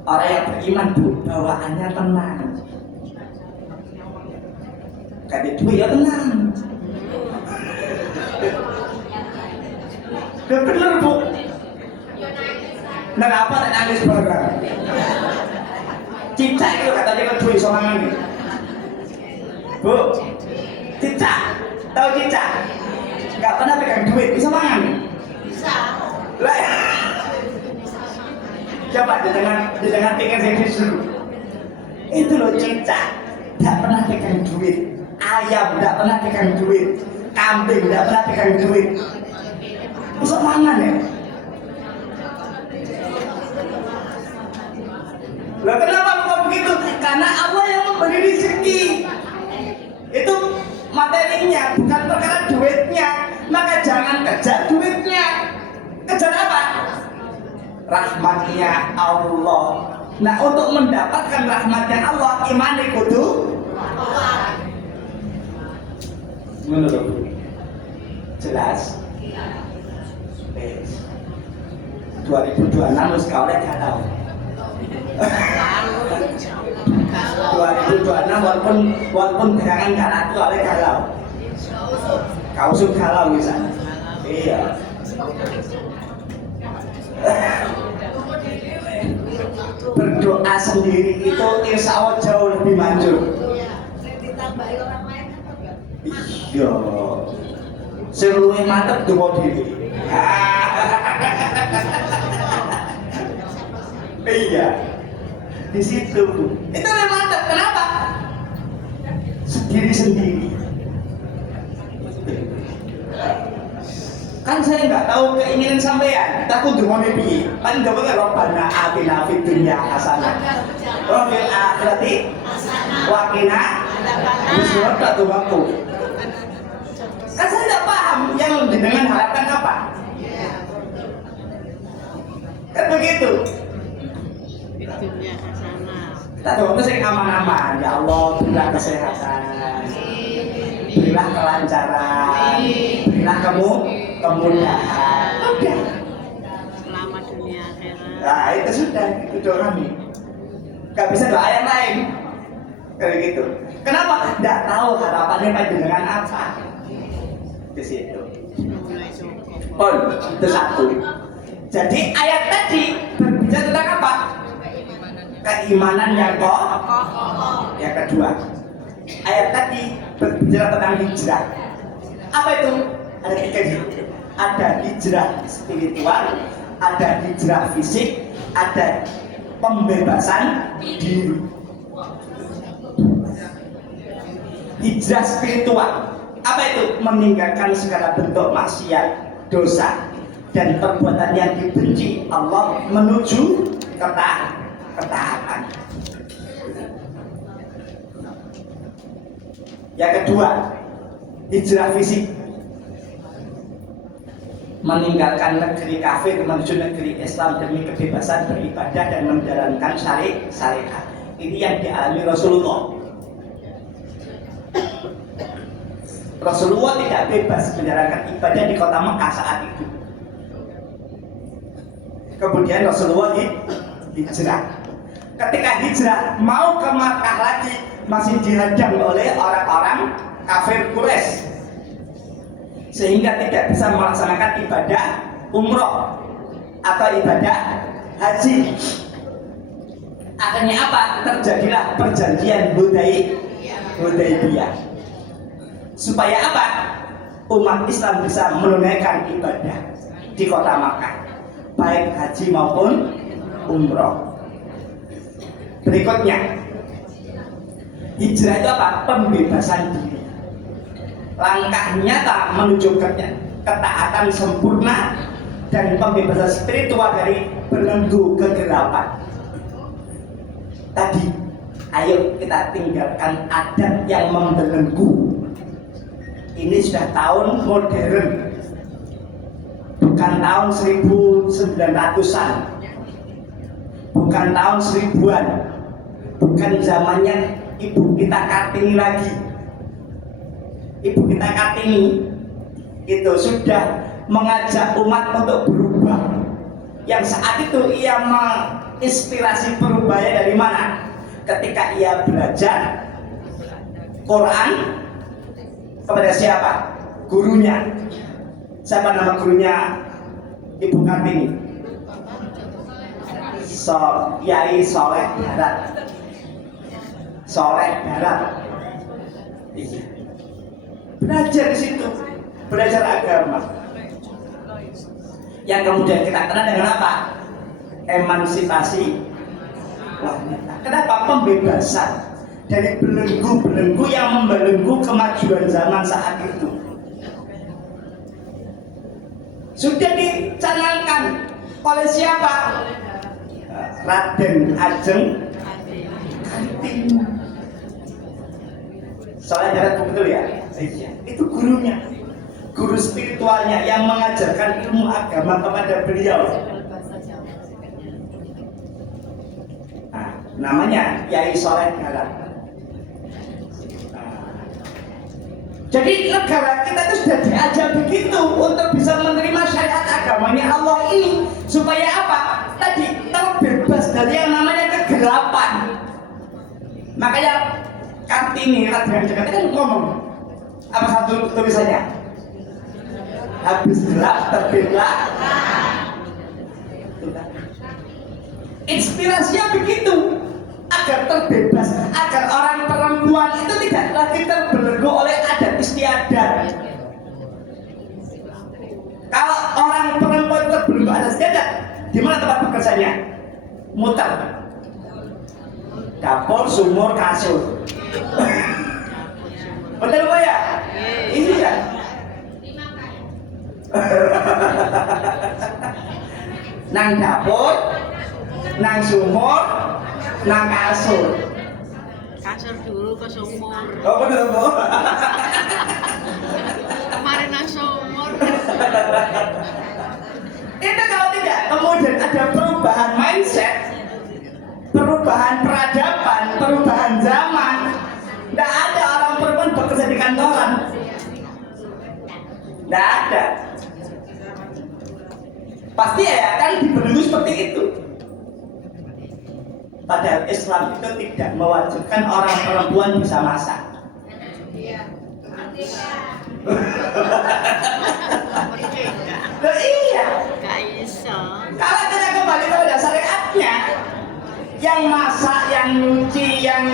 Orang yang beriman Bu, bawaannya tenang. Kata duit ya tenang. Udah bener Bu. Kenapa tak nangis barang? Cicak itu katanya kan duit sorangan nih. Bu, cicak, tahu cicak? Gak pernah pegang duit, bisa mangan? Bisa. Lah, coba di tengah pikir saya disuruh. Itu loh cicak, gak pernah pegang duit. Ayam gak pernah pegang duit. Kambing gak pernah pegang duit. Bisa mangan ya? Lah kenapa kok begitu? Karena Allah yang memberi rezeki. Itu materinya, bukan perkara duitnya. Maka jangan kejar duitnya. Kejar apa? Rahmatnya Allah. Nah, untuk mendapatkan rahmatnya Allah, iman kudu menurut jelas. 2026 harus kau lihat tahu. 2026 walaupun gerangan gak laku oleh galau. Kau suka galau misalnya. Iya. berdoa sendiri itu insya Allah jauh lebih manjur. Ditambahi orang lain apa enggak? Iya, seluruh mantep donga dhewe. Iya, di situ itu lebih mantep. Kenapa? Sendiri. Kan saya nggak tahu keinginan sampean, takut dongane piye. Kan coba kan Rabbana atina fid dunya hasanah wa fil akhirati wa qina adzabannar doaku. Kan saya tidak paham yang dengan harapkan apa. Kan begitu. Dunia hasanah. Kita doa sing aman-aman. Ya Allah, berilah kesehatan, berilah kelancaran, berilah kemudahan. Udah. Selamat dunia akhirat. Nah itu sudah, itu doa kami. Gak bisa doa yang lain. Kayak gitu. Kenapa? Tidak tahu harapannya panjenengan apa. Di situ. Mulai cukup. Pun, itu satu. Jadi ayat tadi berbicara tentang apa? Keimanan yang kokoh. Yang kedua, ayat tadi berbicara tentang hijrah. Apa itu? Ada tiga hijrah. Ada hijrah spiritual, ada hijrah fisik, ada pembebasan diri. Hijrah spiritual, apa itu? Meninggalkan segala bentuk maksiat, dosa, dan perbuatan yang dibenci Allah menuju ketaatan. Yang kedua, hijrah fisik, meninggalkan negeri kafir menuju negeri Islam demi kebebasan beribadah dan menjalankan syariat. Ini yang dialami Rasulullah. Rasulullah tidak bebas menjalankan ibadah di kota Mekah saat itu. Kemudian Rasulullah hijrah. Ketika hijrah mau ke Makkah lagi, masih dihadang oleh orang-orang kafir Quraisy, sehingga tidak bisa melaksanakan ibadah umroh atau ibadah haji. Akhirnya apa? Terjadilah perjanjian Hudaybiyah. Supaya apa? Umat Islam bisa menunaikan ibadah di kota Makkah, baik haji maupun umroh. Berikutnya, hijrah itu apa? Pembebasan diri. Langkah nyata menuju ketaatan sempurna dan pembebasan spiritual dari belenggu kegelapan. Tadi, ayo kita tinggalkan adat yang membelenggu. Ini sudah tahun modern, bukan tahun 1900-an, bukan tahun 1000-an, bukan zamannya Ibu kita Kartini lagi. Ibu kita Kartini itu sudah mengajak umat untuk berubah. Yang saat itu ia menginspirasi perubahannya dari mana? Ketika ia belajar Quran kepada siapa? Gurunya. Siapa nama gurunya Ibu Kartini? Yai Soleh Darat. Iya. Belajar di situ, belajar agama. Yang kemudian kita kenal dengan apa? Emansipasi wanita. Kenapa? Pembebasan dari belenggu-belenggu yang membelenggu kemajuan zaman saat itu. Sudah dicanangkan oleh siapa? Raden Ajeng Kartini. Soalnya Darat betul ya? Iya. Itu gurunya, guru spiritualnya yang mengajarkan ilmu agama kepada beliau. Nah, namanya Yai Soleh Darat. Jadi negara kita itu sudah diajar begitu untuk bisa menerima syariat agamanya Allah ini, supaya apa? Tadi terbebas dari yang namanya kegelapan. Makanya Kartini Raden Jakarta kan ngomong apa satu tulisannya? Habis gelap terbitlah. Inspirasinya begitu, agar terbebas, agar orang perempuan itu tidak lagi terbelenggu oleh adat istiadat. Kalau orang perempuan terbelenggu adat istiadat, di mana tempat bekerjanya? Muter, dapur, sumur, kasur. Betul Pak ya? Iya. Nang dapur, nang sumur, nang kasur. Kasur dulu ke sumur. Oh betul Bu. Kemarin nang sumur. Itu kalau tidak kemudian ada perubahan mindset, perubahan peradaban, perubahan zaman, tidak ada orang perempuan bekerja di kantoran, tidak ada. Pasti ya akan dibelenggu seperti itu. Padahal Islam itu tidak mewajibkan orang perempuan bisa masak. Loh, iya. Gak iso. Kalau kita kembali kepada syariatnya, yang masak, yang nyuci, yang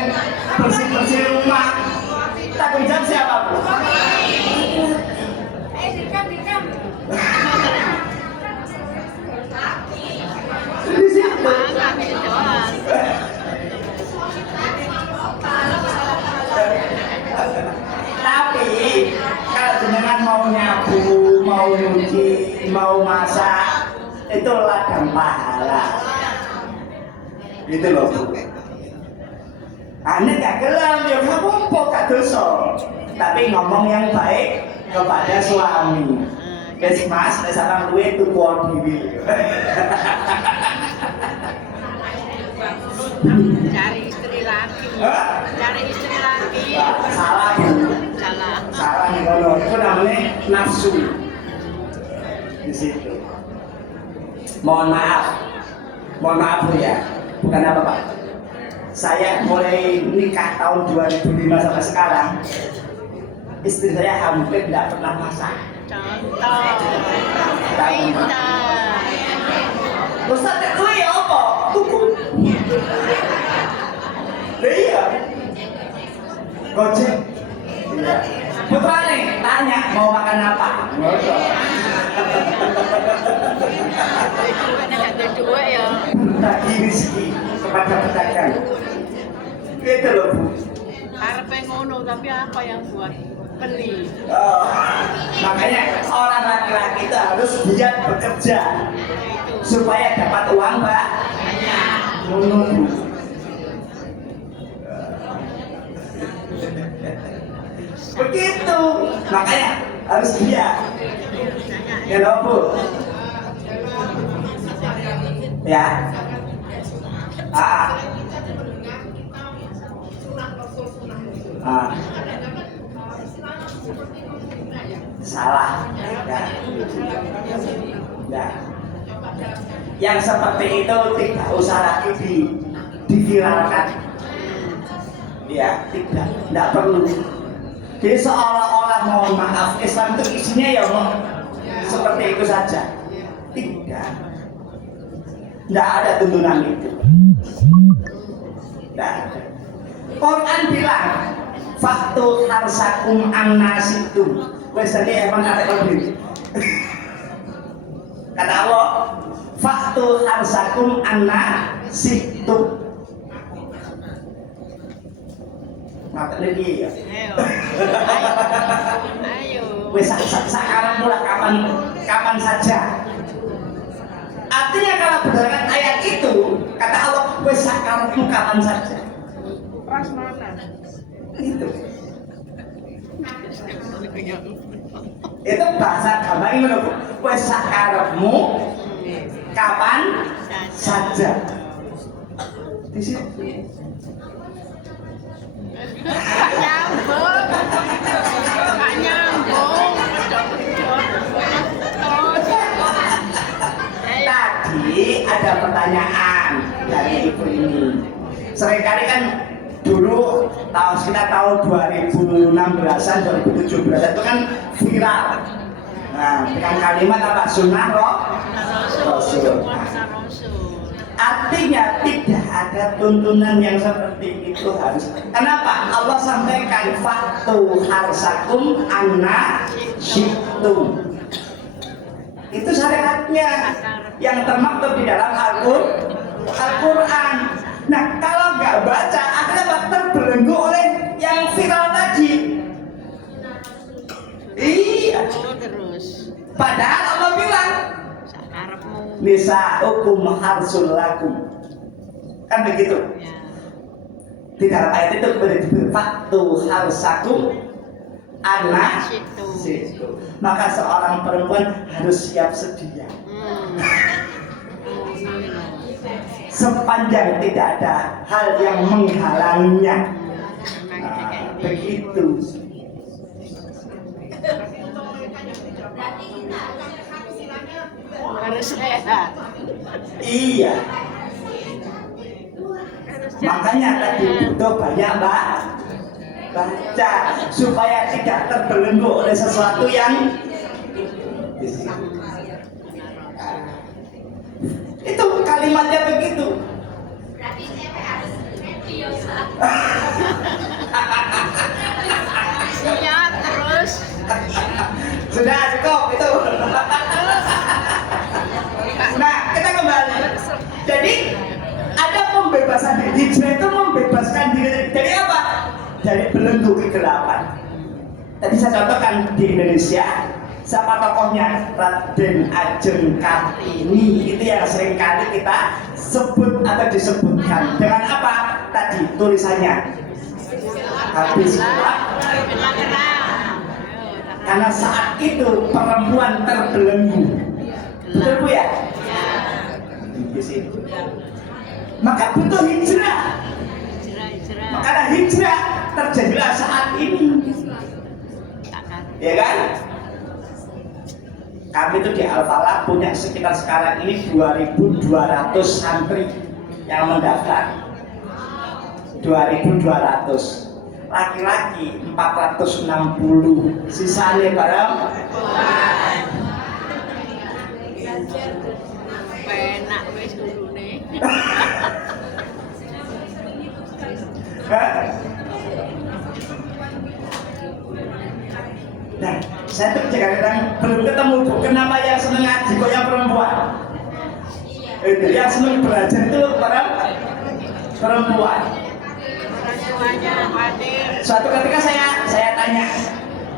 bersih-bersih rumah, tanggung jawab siapa Bu? Di situ. Makan itu doang. Tapi kalau jenengan mau nyabu, mau nyuci, mau masak, itu ladang pahala. Gitu loh Bu. Aneh gak gelam, ya kamu kok gak dosa. Tapi ngomong yang baik kepada suami. Wes Mas, wes akan duwe tuku dhewe. Cari istri lagi. Hah? Cari istri lagi. Salah Bu. Salah. Salah nih kalau itu namanya nafsu. Di situ. Mohon maaf Bu ya. Bukan apa Pak. Saya mulai nikah tahun 2005 sampai sekarang, istri saya hampir tidak pernah masak. Contoh. Pintar. Ustaz itu ya apa? Tuku. Iya. Gojek. Iya. Putra nih tanya mau makan apa? Ada dua ya. Berbagi rezeki kepada pedagang. Itu loh Bu. Karepe ngono tapi apa yang buat beli? Oh, makanya orang laki-laki itu harus giat bekerja supaya dapat uang Mbak. Menunggu. Begitu, makanya harus giat. Ya loh Bu. Ya. Ah. Ah. Salah. Ya. Ya. Yang seperti itu tidak usah lagi diviralkan. Ya, tidak perlu. Jadi seolah-olah mohon maaf Islam itu isinya ya seperti itu saja. Tidak. Tidak ada tuntunan itu. Tidak ada. Quran bilang faktu harsakum annasitum. Wes tadi emang ada lebih. Kata Allah faktu harsakum annasitum. Mata lagi ya. Ayo. Wes sekarang mulai kapan saja. Artinya kalau berdasarkan ayat itu kata Allah wes sekarang kapan saja. Pas mana? Itu. Itu bahasa gambar ini loh. Wes sakarepmu kapan saja. Di situ. Gak nyambung. Gak nyambung. Tadi ada pertanyaan dari ibu ini. Seringkali kan dulu tahun 2016-an, 2017 itu kan viral. Nah, dengan kalimat apa? Sunnah Rasul. Ada Artinya tidak ada tuntunan yang seperti itu harus. Kenapa? Allah sampaikan faktu harsakum anna syi'tum. Itu syariatnya yang termaktub di dalam Al-Quran. Nah, kalau nggak baca, akhirnya terbelenggu oleh yang viral tadi. Iya. Terus. Padahal Allah bilang, Sakarepmu. nisa'ukum harsul lakum. Kan begitu. Ya. Di dalam ayat itu kemudian faktu harsakum anak situ. Maka seorang perempuan harus siap sedia. Sepanjang tidak ada hal yang menghalanginya. Nah, begitu. Harus sehat. Iya. Makanya tadi butuh banyak baca supaya tidak terbelenggu oleh sesuatu yang itu kalimatnya begitu. Iya terus. Sudah cukup itu. Nah, kita kembali. Jadi ada pembebasan diri. Hijrah itu membebaskan diri dari apa? Dari belenggu kegelapan. Tadi saya contohkan di Indonesia, siapa tokohnya? Raden Ajeng Kartini. Itu yang sering kali kita sebut atau disebutkan dengan apa? Tadi tulisannya habis karena saat itu perempuan terbelenggu. Betul Bu ya? Maka butuh hijrah. Maka hijrah terjadilah saat ini. Ya kan? Kami itu di Al-Falah punya sekitar sekarang ini 2.200 santri yang mendaftar. 2.200. Laki-laki 460. Sisanya barang Penak wis gurune. Nah, saya tuh kadang belum ketemu Bu, kenapa yang seneng ngaji kok yang perempuan? Yang seneng belajar itu perempuan. Semuanya hadir. Suatu ketika saya tanya,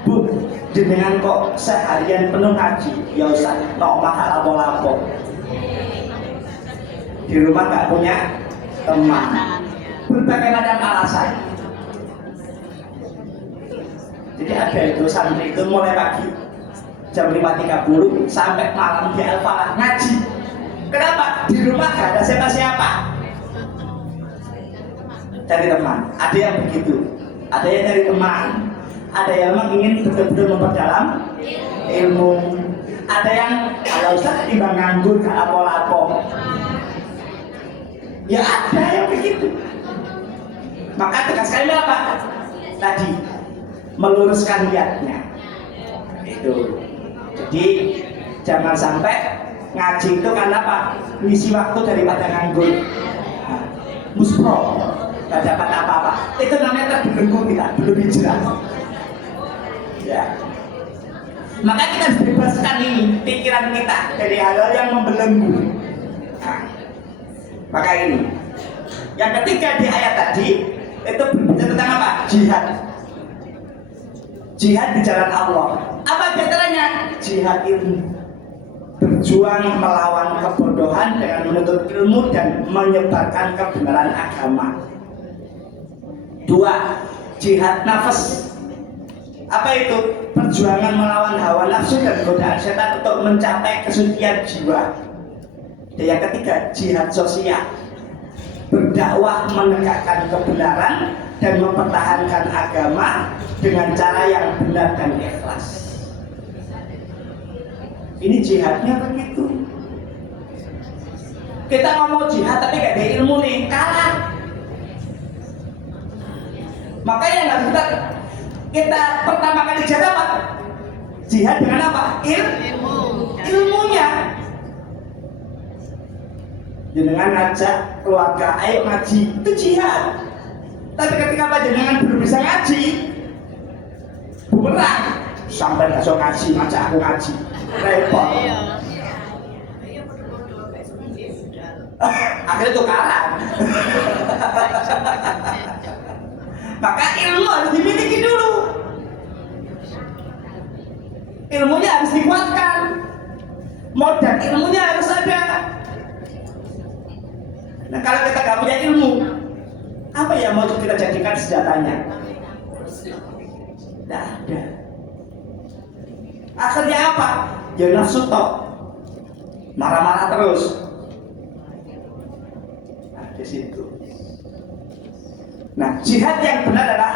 Bu, jenengan kok seharian penuh ngaji? Ya Ustaz, no mahal lapo-lapo. Di rumah nggak punya teman. Berbagai macam alasan. Jadi ada itu santri itu mulai pagi jam 5.30 sampai malam di Al-Falah ngaji. Kenapa? Di rumah gak ada siapa-siapa. Cari teman. Ada yang begitu. Ada yang cari teman. Ada yang memang ingin betul-betul memperdalam ilmu. Ada yang kalau Ustaz timbang nganggur gak lapo-lapo. Ya ada yang begitu. Maka tegas sekali apa? Tadi meluruskan niatnya. Itu. Jadi jangan sampai ngaji itu karena apa? Ngisi waktu daripada nganggur. Nah, muspro, gak dapat apa-apa. Itu namanya terbelenggu kita, belum hijrah. Ya. Maka kita harus bebaskan ini pikiran kita dari hal-hal yang membelenggu. Nah, maka ini. Yang ketiga di ayat tadi itu berbicara tentang apa? Jihad. Jihad di jalan Allah. Apa diantaranya? Jihad ilmu. Berjuang melawan kebodohan dengan menuntut ilmu dan menyebarkan kebenaran agama. 2. Jihad nafas. Apa itu? Perjuangan melawan hawa nafsu dan godaan setan untuk mencapai kesucian jiwa. Dan yang ketiga, jihad sosial. Berdakwah menegakkan kebenaran dan mempertahankan agama dengan cara yang benar dan ikhlas. Ini jihadnya begitu. Kita ngomong jihad tapi gak ada ilmu nih, kalah. Makanya nggak kita pertama kali jihad apa? Jihad dengan apa? Ilmunya. jenengan ngajak keluarga ayo ngaji, itu jihad. Tapi ketika panjenengan belum bisa ngaji, bumerang sampai gak so ngaji, ngajak aku ngaji, repot. Iya. Akhirnya tukaran. Maka ilmu harus dimiliki dulu. Ilmunya harus dikuatkan. Modal ilmunya harus ada. Nah kalau kita gak punya ilmu, apa yang mau kita jadikan senjatanya? Tidak ada. Akhirnya apa? Ya nafsu tok. Marah-marah terus. Nah di situ. Nah jihad yang benar adalah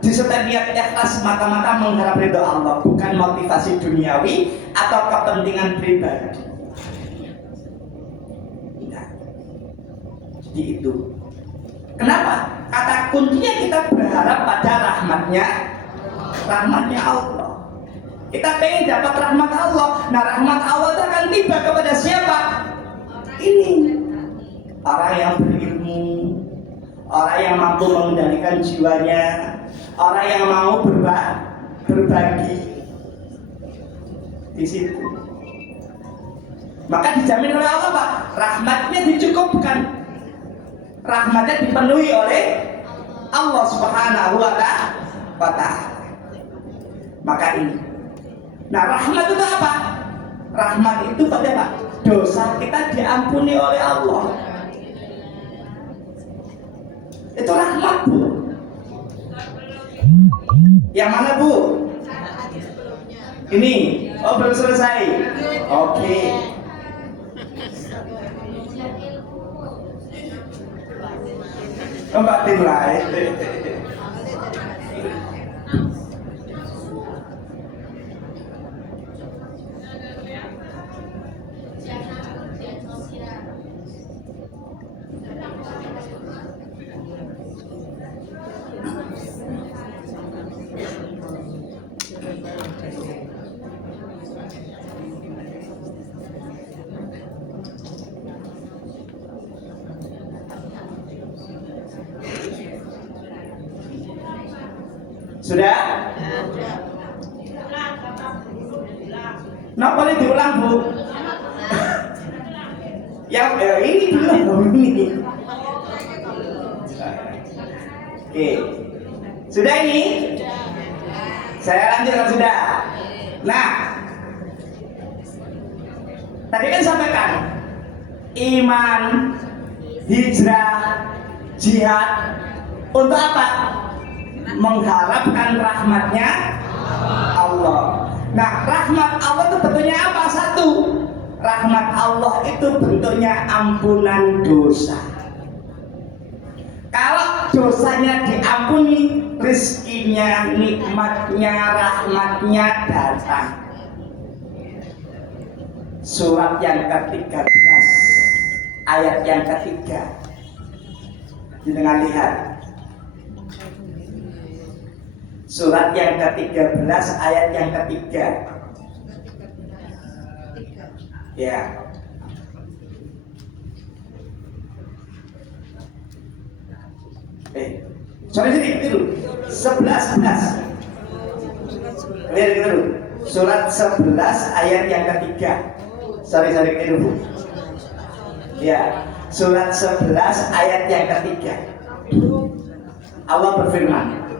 disertai niat ikhlas mata-mata mengharap ridho Allah, bukan motivasi duniawi atau kepentingan pribadi. Nah, jadi itu. Kenapa? Kata kuncinya kita berharap pada rahmatnya Allah. Kita pengen dapat rahmat Allah. Nah rahmat Allah itu akan tiba kepada siapa? Ini orang yang berilmu, orang yang mampu mengendalikan jiwanya, orang yang mau berbagi di situ. Maka dijamin oleh Allah Pak, rahmatnya dicukupkan, rahmatnya dipenuhi oleh Allah Subhanahu wa Ta'ala. Maka ini, nah rahmat itu apa? Rahmat itu pada Pak, dosa kita diampuni oleh Allah. Itu rahmat Bu. Yang mana Bu? Ini. Oh belum selesai. Oke. Mbak Tim lain. Sudah? Nah boleh diulang Bu. Yang ini belum ini. Oke. Sudah ini? Saya lanjutkan sudah. Nah, tadi kan sampaikan iman, hijrah, jihad untuk apa? Mengharapkan rahmatnya Allah. Nah rahmat Allah itu bentuknya apa? Satu, rahmat Allah itu bentuknya ampunan dosa. Kalau dosanya diampuni, rezekinya, nikmatnya, rahmatnya datang. Surat yang ke-13 ayat yang ketiga. Jangan lihat. Surat yang ke-13 ayat yang ketiga. Ya. Sorry sini dulu. 11. Lihat dulu. Surat 11 ayat yang ketiga. Sorry dulu. Ya. Surat 11 ayat yang ketiga. Allah berfirman,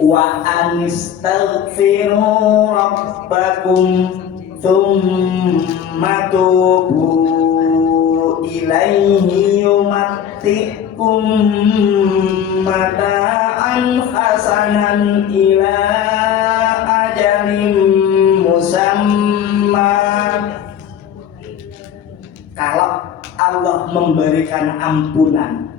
wa anistaghfiru rabbakum thumma tubu ilaihi yumattikum mata'an hasanan ila ajalin musamma. Kalau Allah memberikan ampunan,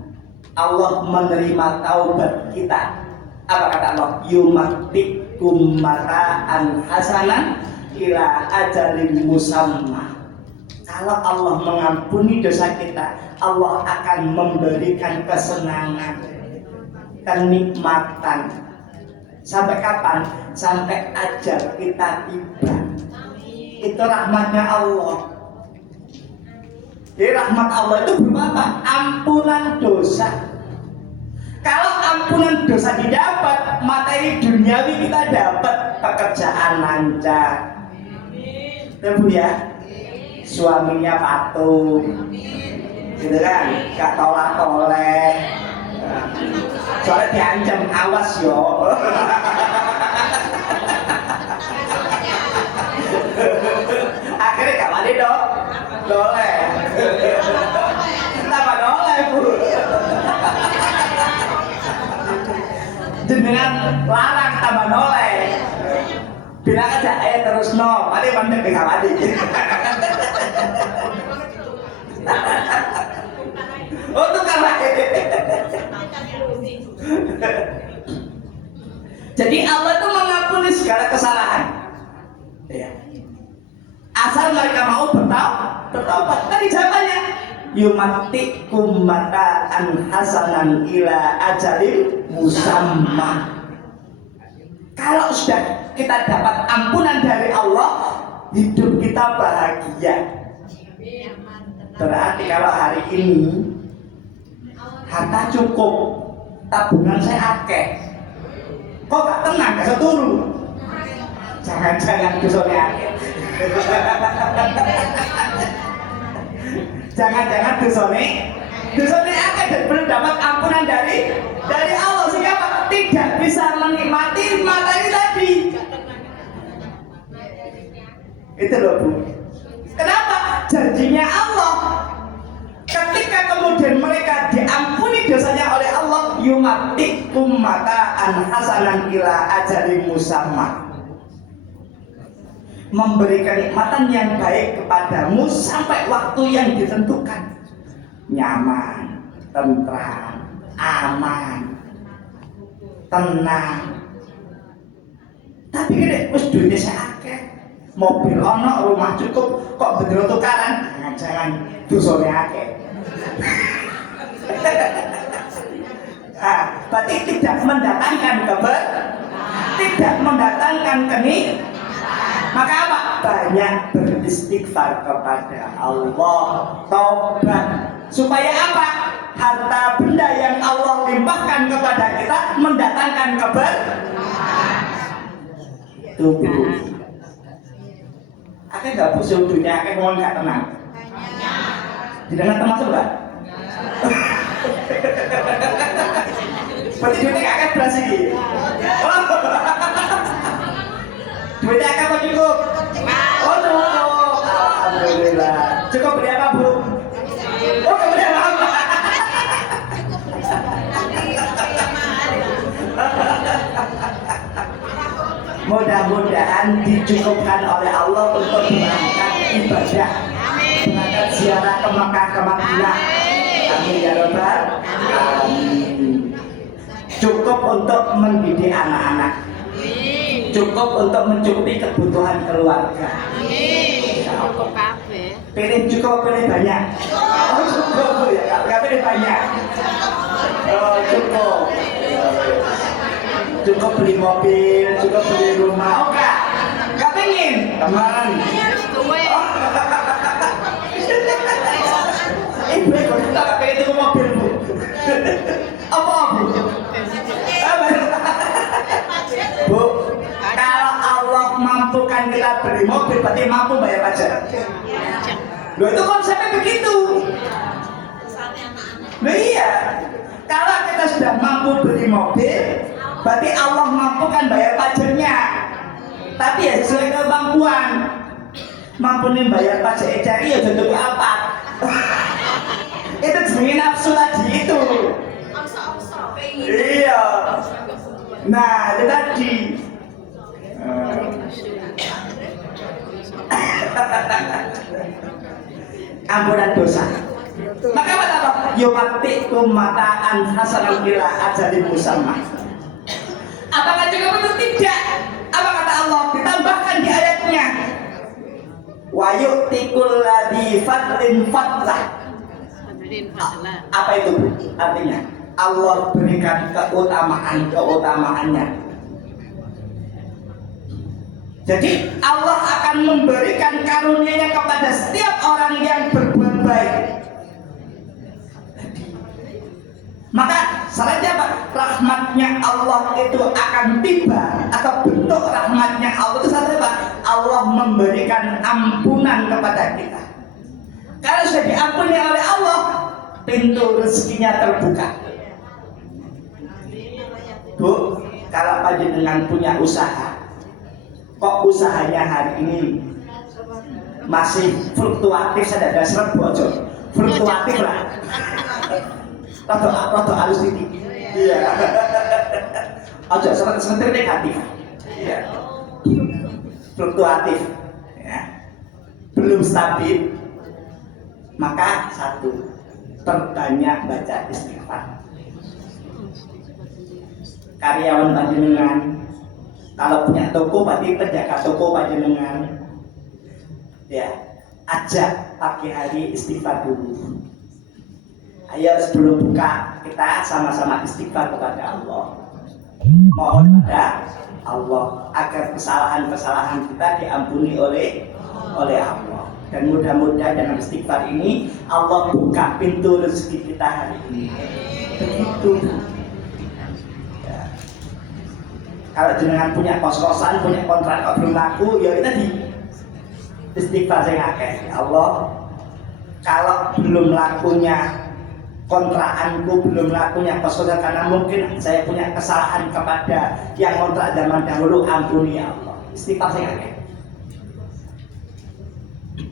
Allah menerima taubat kita, apa kata Allah? Yumattikum mata'an hasanan ila ajalin musamma. Kalau Allah mengampuni dosa kita, Allah akan memberikan kesenangan, kenikmatan. Sampai kapan? Sampai ajal kita tiba. Itu rahmatnya Allah. Jadi rahmat Allah itu berupa apa? Ampunan dosa. Kalau ampunan dosa didapat, materi duniawi kita dapat, pekerjaan lancar. Betul ya? Suaminya patuh, gitu kan? Gak tolak-tolek. Soalnya diancam, awas yo. Akhirnya gak wali dong. Doleh. Tambah doleh bu. Jenengan larang tambah doleh. Bilang aja terus no. Mari mandek dengan wali. Oh tukar lagi. Jadi Allah itu mengampuni segala kesalahan. Ya. Asal mereka mau bertaubat. Tadi jawabannya yumatikum mata'an hasanan ila ajalin musamma. Kalau sudah kita dapat ampunan dari Allah, hidup kita bahagia. Berarti kalau hari ini harta cukup, tabungan saya akeh, kok gak tenang, gak seturu. Jangan-jangan dosanya akeh. Jangan-jangan dosanya akeh dan belum dapat ampunan dari Allah, sehingga apa? Tidak bisa menikmati materi tadi. Itu loh bu. Kenapa? Janjinya Allah. Ketika kemudian mereka diampuni dosanya oleh Allah, yumatikum mata'an hasanan ila ajalin musamma, memberi kenikmatan yang baik kepadamu sampai waktu yang ditentukan. Nyaman, tentram, aman, tenang. Tapi gini, wis duitnya sakit, mobil ono, rumah cukup, kok bener tukaran? Jangan dosanya akeh. Nah, berarti tidak mendatangkan tidak mendatangkan kenikmatan. Maka apa? Banyak beristighfar kepada Allah, taubat. Supaya apa? Harta benda yang Allah limpahkan kepada kita mendatangkan tubuh. Akeh gak pusing dunia, akeh ngomong gak tenang. Tidak termasuk gak? Berarti duitnya akeh beras ini. Duitnya akeh apa cukup? Oh cukup. Alhamdulillah. Cukup beli apa bu? Oh beli apa? Mudah-mudahan dicukupkan oleh Allah untuk berangkat ibadah, berangkat ziarah ke Mekah, ke Madinah. Amin ya rabbal alamin. Cukup untuk mendidik anak-anak, cukup untuk mencukupi kebutuhan keluarga. Cukup kafe. Pilih cukup, pilih banyak. Oh cukup ya, nggak pilih banyak. Oh cukup. Cukup beli mobil, cukup beli rumah. Oh nggak pengen teman. Ibu kok kita nggak pengen itu mobil bu? Apa bu? Bu, kalau Allah mampukan kita beli mobil, berarti mampu bayar pajak. Loh itu konsepnya begitu. Nah iya, kalau kita sudah mampu beli mobil, berarti Allah mampukan bayar pajaknya. Tapi ya sesuai kemampuan. Mampu nih bayar pajak cari ya tentu apa? Itu jenenge nafsu tadi itu. Iya. Nah, itu tadi. Ampunan dosa. Maka apa? Yumatikum mata'an hasanan ila ajalin musamma. Apakah cukup itu? Tidak. Apa kata Allah? Ditambahkan di ayatnya. Wa yu'tikul ladzi fadlin fadlah. Apa itu artinya? Allah berikan keutamaannya. Jadi Allah akan memberikan karunia-Nya kepada setiap orang yang berbuat baik. rahmatnya Allah itu akan tiba, atau bentuk rahmatnya Allah itu satu apa? Allah memberikan ampunan kepada kita. Kalau sudah diampuni oleh Allah, pintu rezekinya terbuka. Bu, kalau panjenengan punya usaha, kok usahanya hari ini masih fluktuatif, saya ada seret bocor, fluktuatif lah. Rada halus ini. Iya. Aja sebentar negatif. Iya. Fluktuatif. Ya. Belum stabil. Maka satu, perbanyak baca istighfar. Karyawan panjenengan, kalau punya toko berarti penjaga toko panjenengan. Ya, ajak pagi hari istighfar dulu. Ayo sebelum buka kita sama-sama istighfar kepada Allah. Mohon pada Allah agar kesalahan-kesalahan kita diampuni oleh Allah. Dan mudah-mudahan dengan istighfar ini Allah buka pintu rezeki kita hari ini. Begitu. Ya. Kalau jenengan punya kos-kosan, punya kontrak kok belum laku, ya kita di istighfar saya ngakeh. Ya Allah, kalau belum lakunya kontrakanku, belum lakunya kos-kosan karena mungkin saya punya kesalahan kepada yang kontrak zaman dahulu, ampuni ya Allah. Istighfar saya ngakeh.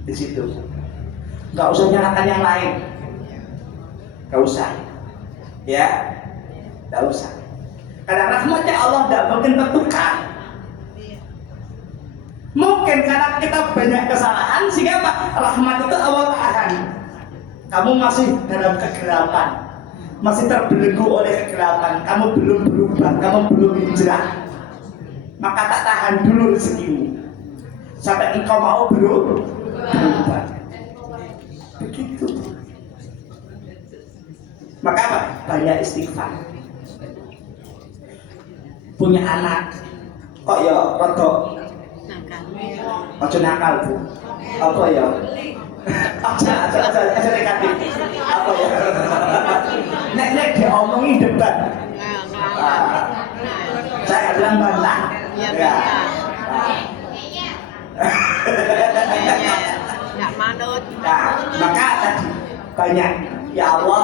Di situ nggak usah nyalakan yang lain, nggak usah ya, nggak usah, karena rahmatnya Allah tidak mungkin tertukar. Mungkin karena kita banyak kesalahan sehingga apa? Rahmat itu Allah tahan. Kamu masih dalam kegelapan, masih terbelenggu oleh kegelapan, kamu belum berubah, kamu belum hijrah, maka tak tahan dulu rezekimu sampai engkau mau berubah. Begitu. Maka apa? Banyak istighfar. Punya anak kok ya rada nakal Bu. Apa ya? Aja negatif. Apa ya? Nek diomongin debat. Saya bilang bantah. Ya. Nggak manut. Nah, maka tadi banyak ya Allah,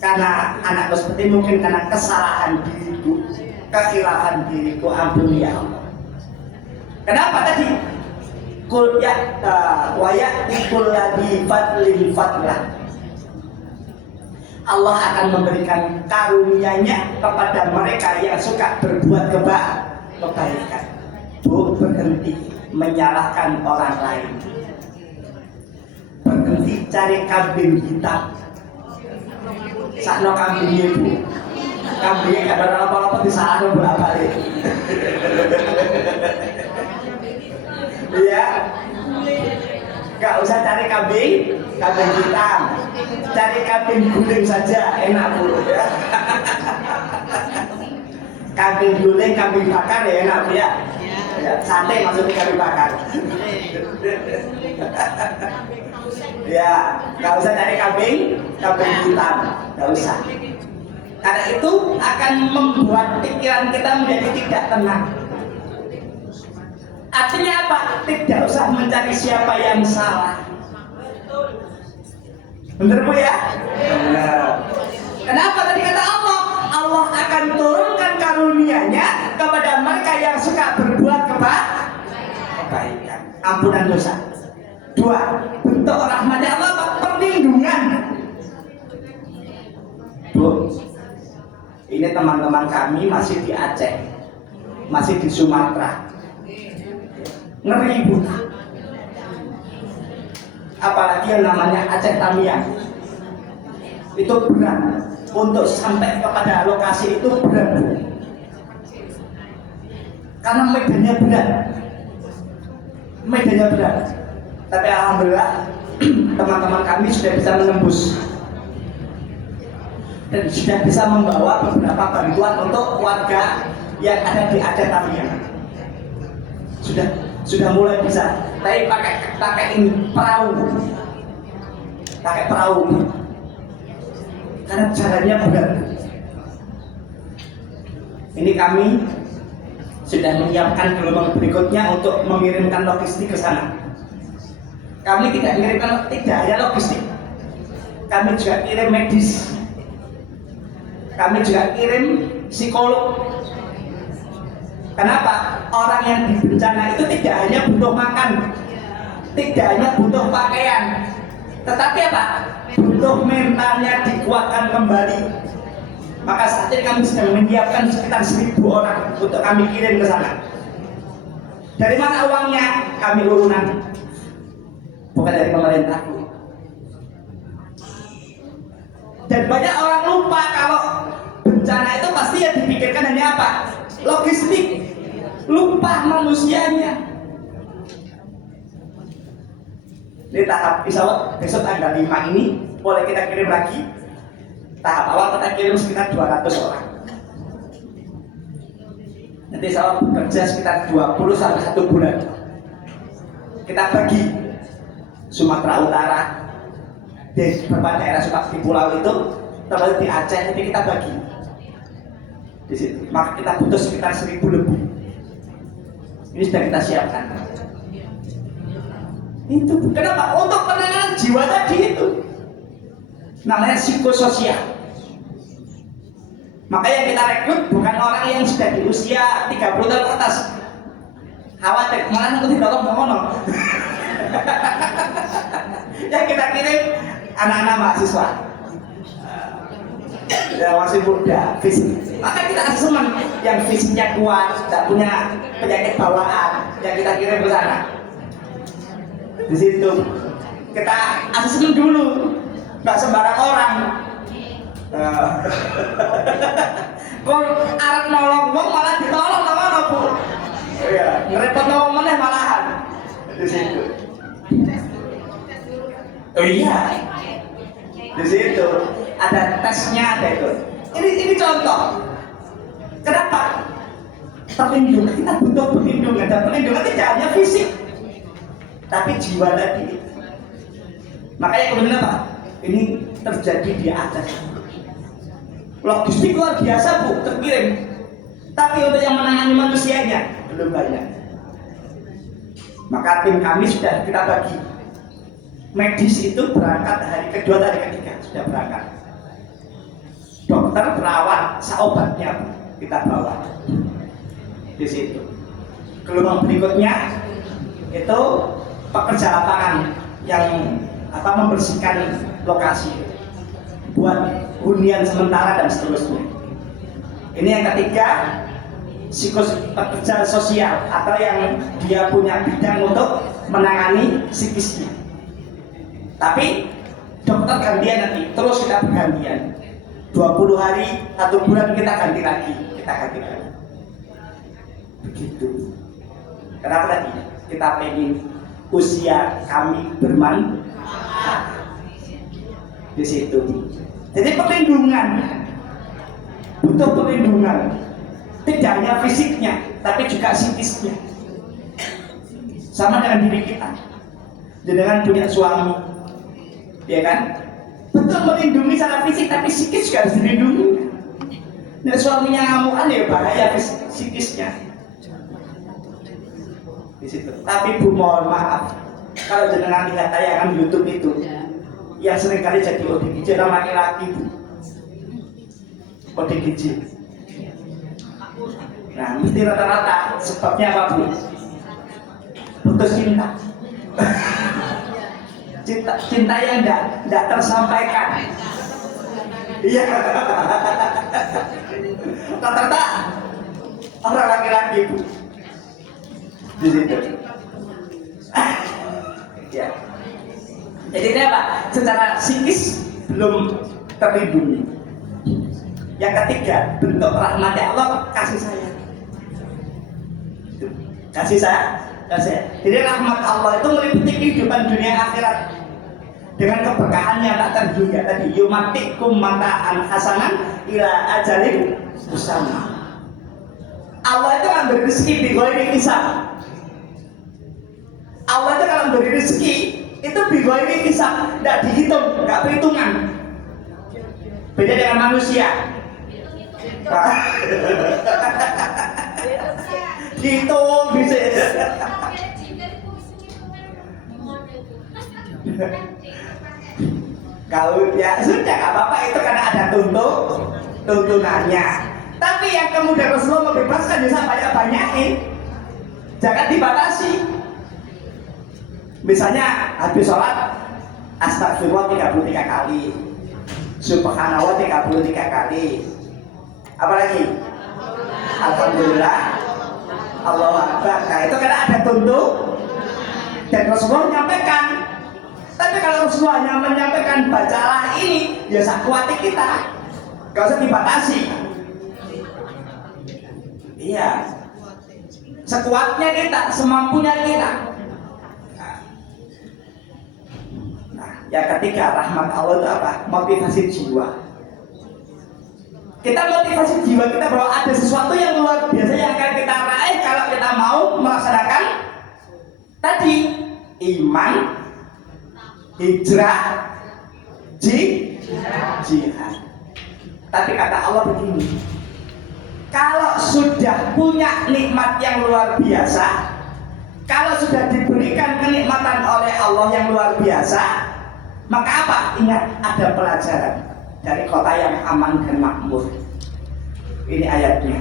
karena anakku seperti mungkin karena kesalahan diriku, kekhilafan diriku, ampuni ya Allah. Kenapa tadi? Kul ya wa ya'tikul ladzi fadlin fadlah. Allah akan memberikan karunia-Nya kepada mereka yang suka berbuat kebaikan. Bu, berhenti menyalahkan orang lain. Berhenti cari kambing hitam. Sakno kambingnya Bu. Kambingnya gak ada apa-apa disalahkan bolak-balik. Iya. Gak usah cari kambing hitam. Cari kambing guling saja, enak Bu ya. Kambing guling, kambing bakar ya enak Bu ya. Ya, sate maksudnya kambing bakar. Ya, nggak usah cari kambing hitam, nggak usah. Karena itu akan membuat pikiran kita menjadi tidak tenang. Artinya apa? Tidak usah mencari siapa yang salah. Benar Bu ya? Benar. Kenapa tadi kata Allah? Allah akan turunkan karunia-Nya kepada mereka yang suka berbuat kebaikan, ampunan dosa. Dua, bentuk rahmatnya Allah, perlindungan. Bu, ini teman-teman kami masih di Aceh, masih di Sumatera. Ngeri Bu. Apalagi yang namanya Aceh Tamiang. Itu berat. Untuk sampai kepada lokasi itu berat. Karena medannya berat. Tapi alhamdulillah teman-teman kami sudah bisa menembus dan sudah bisa membawa beberapa bantuan untuk warga yang ada di Aceh Tamiang. Sudah mulai bisa. Tapi pakai perahu. Karena jalannya berat. Ini kami sudah menyiapkan gelombang berikutnya untuk mengirimkan logistik ke sana. Kami tidak hanya logistik, kami juga kirim medis, kami juga kirim psikolog. Kenapa? Orang yang di bencana itu tidak hanya butuh makan, tidak hanya butuh pakaian, tetapi apa? Butuh mentalnya dikuatkan kembali. Maka saat ini kami sedang menyiapkan sekitar 1.000 orang untuk kami kirim ke sana. Dari mana uangnya? Kami urunan, bukan dari pemerintah. Dan banyak orang lupa kalau bencana itu pasti yang dipikirkan hanya apa? Logistik. Lupa manusianya. Ini tahap insya besok tanggal 5 ini boleh kita kirim lagi. Tahap awal kita kirim sekitar 200 orang. Nanti saya bekerja sekitar 20 sampai 1 bulan. Kita bagi Sumatera Utara, di beberapa daerah di pulau itu, termasuk di Aceh, nanti kita bagi di situ. Maka kita butuh sekitar 1.000 lebih. Ini sudah kita siapkan. Itu kenapa? Untuk penanganan jiwa tadi itu namanya psikososial. Maka yang kita rekrut bukan orang yang sudah di usia 30 tahun ke atas. Khawatir, malah nanti ditolong ngono. Yang kita kirim anak-anak mahasiswa yang masih muda, fisik. Maka kita asesmen yang fisiknya kuat, tidak punya penyakit bawaan, yang kita kirim ke sana. Di situ kita asesmen dulu, nggak sembarang orang. Kok arep nolong wong malah ditolong sama Bu. Iya, ngerepot nolong meneh malahan. Di situ. Oh iya. Di situ ada tesnya, ada itu. Ini contoh. Kenapa? Perlindungan, kita butuh perlindungan, dan perlindungan tidak hanya fisik, tapi jiwa tadi. Makanya kemudian apa? Ini terjadi di atas. Logistik luar biasa Bu, terkirim. Tapi untuk yang menangani manusianya belum banyak. Maka tim kami sudah kita bagi. Medis itu berangkat hari kedua, hari ketiga sudah berangkat. Dokter, perawat, seobatnya kita bawa di situ. Gelombang berikutnya itu pekerja lapangan yang membersihkan lokasi, buat hunian sementara dan seterusnya. Ini yang ketiga, pekerja sosial atau yang dia punya bidang untuk menangani psikisnya. Tapi dokter gantian nanti, terus kita bergantian. 20 hari, 1 bulan kita ganti lagi. Begitu. Kenapa tadi? Kita pengen usia kami bermanfaat di situ. Jadi perlindungan, butuh perlindungan. Tidak hanya fisiknya, tapi juga psikisnya. Sama dengan diri kita. Dengan punya suami, ya kan? Betul melindungi secara fisik, tapi psikis juga harus dilindungi. Nah, suaminya ngamukan ya bahaya psikisnya. Di situ. Tapi Bu, mohon maaf, kalau jenengan lihat tayangan YouTube itu, yang seringkali jadi ODGJ orang laki-laki Bu. ODGJ. Nah, mesti rata-rata sebabnya apa Bu? Putus cinta. Cinta yang tidak tersampaikan. Iya. Rata-rata orang laki-laki Bu. Di situ. Ya. Jadi ini apa? Secara psikis belum terlindungi. Yang ketiga, bentuk rahmat Allah, kasih sayang. Kasih sayang. Jadi rahmat Allah itu meliputi kehidupan dunia akhirat dengan keberkahan yang tak terhingga tadi. Yumatikum mata'an hasanan ila ajalin bersama. Allah itu akan beri rezeki di ghairi hisab. Allah itu kalau beri rezeki itu di ghairi hisab, tidak dihitung, tidak perhitungan. Beda dengan manusia. Gitu bisa. Kalau ya sudah nggak apa-apa, itu karena ada tuntunannya. Tapi yang kemudian Rasulullah membebaskan bisa banyak-banyakin, jangan dibatasi. Misalnya habis sholat astagfirullah 33 kali, subhanallah 33 kali, apalagi alhamdulillah, Allahu Akbar. Nah itu karena ada dan Rasulullah menyampaikan. Tapi kalau Rasulullah hanya menyampaikan bacalah ini, ya sakuati kita, gak usah dibatasi. Iya, sekuatnya kita, semampunya kita. Nah, yang ketiga, rahmat Allah itu apa? Motivasi jiwa. Kita motivasi jiwa kita bahwa ada sesuatu yang luar biasa yang akan kita raih kalau kita mau melaksanakan tadi iman, hijrah, jihad. Tapi kata Allah begini, kalau sudah punya nikmat yang luar biasa, kalau sudah diberikan kenikmatan oleh Allah yang luar biasa, maka apa? Ingat, ada pelajaran dari kota yang aman dan makmur. Ini ayatnya.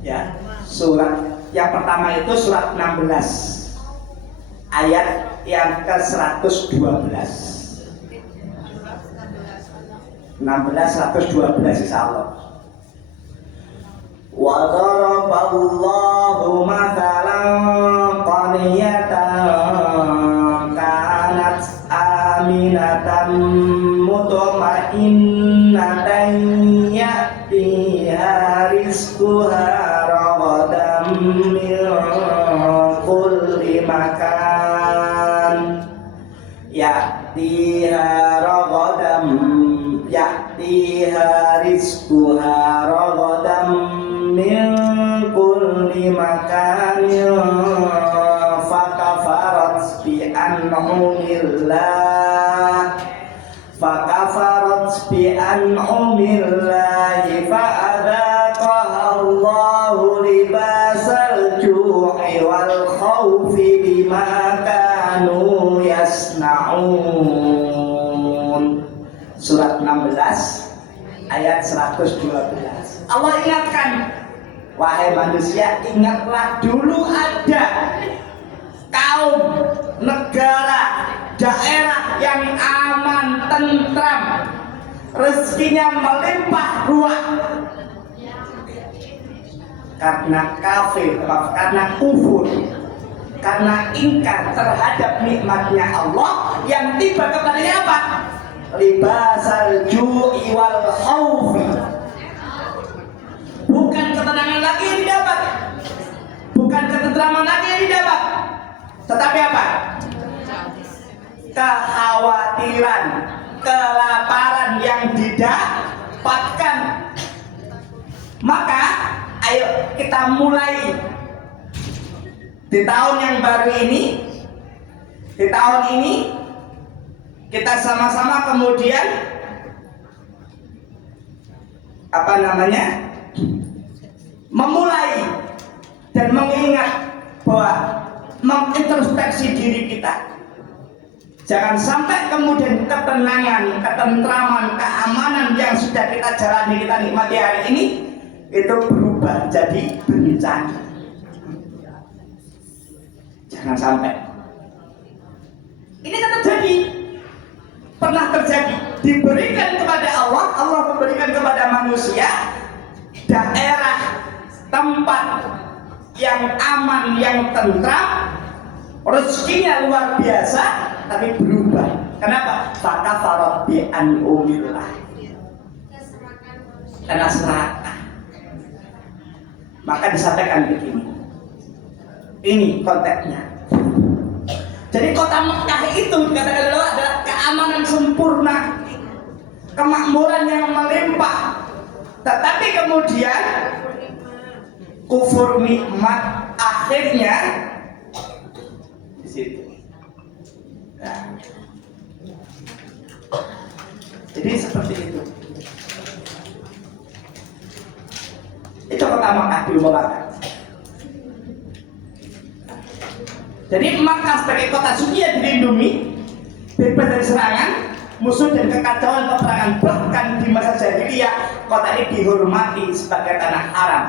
Ya, surat yang pertama itu surat 16. Ayat yang ke-112 insyaallah. Wa daraballahu mathalan qaryatan kanat aminatan mutma'innatan ya'tiha rizquha ragadan min kulli makan ya'tiha rizquha ragadan min kulli makanin fakafarat bi an'umillahi fa'adhaqaha Allahu libasal ju'i wal khawfi bima kanu yasna'un. Surat 16 ayat 112. Allah ingatkan, wahai manusia, ingatlah dulu ada kaum, negara, daerah yang aman, tentram, rezekinya melimpah ruah. Karena kafir, karena kufur, karena ingkar terhadap nikmatnya Allah yang tiba kepadanya apa? Libasal ju'i wal khawfi. Bukan ketenangan lagi yang didapat, bukan ketentraman lagi yang didapat, tetapi apa? Kekhawatiran, kelaparan yang didapatkan. Maka ayo kita mulai di tahun yang baru ini, di tahun ini kita sama-sama kemudian memulai dan mengingat bahwa mengintrospeksi diri kita. Jangan sampai kemudian ketenangan, ketentraman, keamanan yang sudah kita jalani, kita nikmati hari ini itu berubah jadi bencana. Jangan sampai. Ini kan terjadi, pernah terjadi. Diberikan kepada Allah, Allah memberikan kepada manusia daerah, tempat yang aman, yang tentram, rezekinya luar biasa, tapi berubah. Kenapa? Fakafarat bi an'umillah. Karena serakah. Maka disampaikan begini. Ini konteksnya. Jadi kota Mekah itu dikatakan adalah keamanan sempurna, kemakmuran yang melimpah. Tetapi kemudian kufur nikmat akhirnya di situ. Nah. Jadi seperti itu. Itu pertama kali diumumkan. Jadi Makkah sebagai kota suci yang dilindungi, bebas dari serangan musuh dan kekacauan peperangan. Bahkan di masa jahiliyah kota ini dihormati sebagai tanah haram.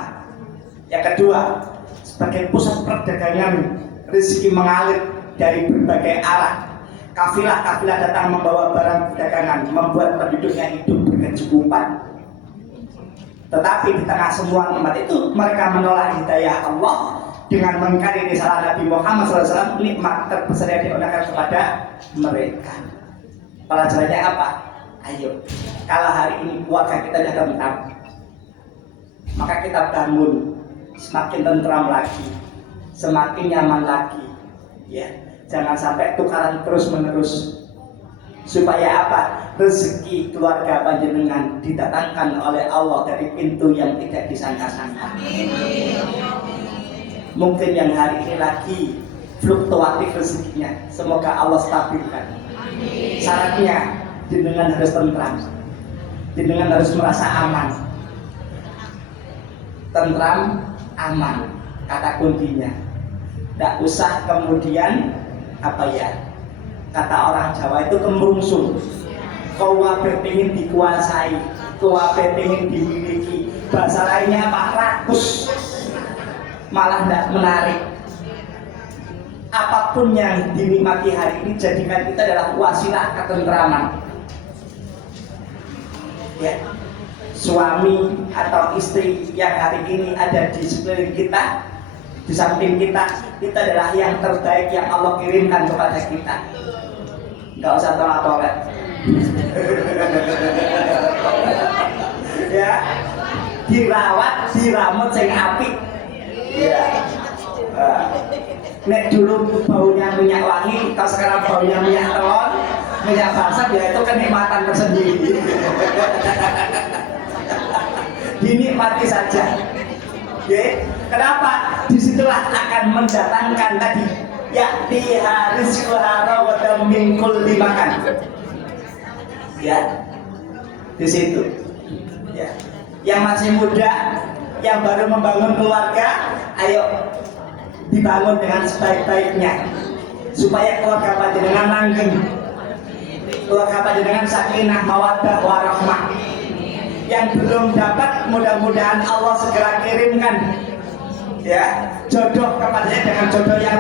Yang kedua, sebagai pusat perdagangan, rezeki mengalir dari berbagai arah. Kafilah-kafilah datang membawa barang dagangan, membuat penduduknya hidup berkecukupan. Tetapi di tengah semua nikmat itu, mereka menolak hidayah Allah dengan mengingkari risalah Nabi Muhammad SAW. Nikmat terbesar yang diberikan kepada mereka. Pelajarannya apa? Ayo, kalau hari ini keluarga kita sudah tentram, maka kita bangun semakin tentram lagi, semakin nyaman lagi. Ya, jangan sampai tukaran terus menerus. Supaya apa? Rezeki keluarga panjenengan didatangkan oleh Allah dari pintu yang tidak disangka-sangka. Mungkin yang hari ini lagi fluktuatif rezekinya, semoga Allah stabilkan. Syaratnya jenengan harus tentram, jenengan harus merasa aman. Tentram, aman, kata kuncinya. Tidak usah kemudian apa ya? Kata orang Jawa itu kemerungsung. Kau wape pengen dikuasai, kau wape pengen dimiliki. Bahasa lainnya apa? Rakus, malah tidak menarik. Apapun yang dinikmati hari ini, jadikan kita adalah wasilah ketentraman. Ya, suami atau istri yang hari ini ada di sekeliling kita, di samping kita, kita adalah yang terbaik yang Allah kirimkan kepada kita. Nggak usah tolak-tolak. Ya, dirawat, diramut sing apik. Ya. Nek dulu baunya minyak wangi, kalau sekarang baunya minyak telon, minyak basah, ya itu kenikmatan tersendiri. Dinikmati saja. Oke, kenapa? Disitulah akan mendatangkan tadi yakti haris kuhara wa mingkul dimakan. Ya, di situ. Ya, yang masih muda, yang baru membangun keluarga, ayo dibangun dengan sebaik-baiknya supaya keluarga panjenengan langgeng, keluarga panjenengan sakinah mawaddah warahmah. Yang belum dapat, mudah-mudahan Allah segera kirimkan ya jodoh kepadanya dengan jodoh yang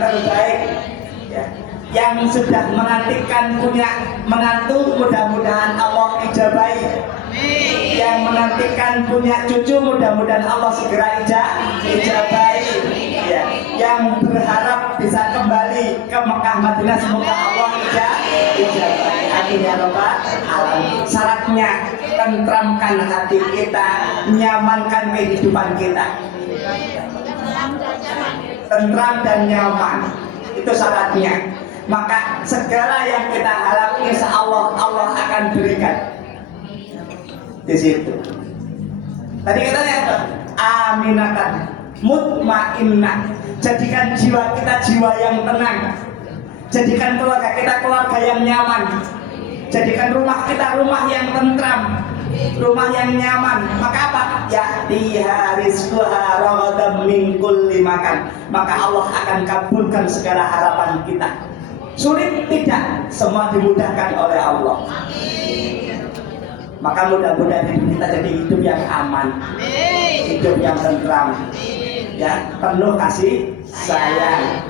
terbaik, ya. Yang sudah menantikan punya menantu, mudah-mudahan Allah ijabahi. Yang menantikan punya cucu, mudah-mudahan Allah segera ijabahi. Ya. Yang berharap bisa kembali ke Mekah Madinah, semoga Allah ijabahi. Amin ya rabbal alamin. Syaratnya tentramkan hati kita, nyamankan kehidupan kita. Tentram dan nyaman, itu syaratnya. Maka segala yang kita harapkan insya Allah Allah akan berikan di situ. Tadi katanya apa? Aminatan, mutmainnah. Jadikan jiwa kita jiwa yang tenang. Jadikan keluarga kita keluarga yang nyaman. Jadikan rumah kita rumah yang tentram, rumah yang nyaman. Maka apa? Ya diharizquha raghadam min kulli makan. Maka Allah akan kabulkan segala harapan kita. Sulit tidak, semua dimudahkan oleh Allah. Maka mudah-mudahan hidup kita jadi hidup yang aman, hidup yang tentram, ya penuh kasih sayang,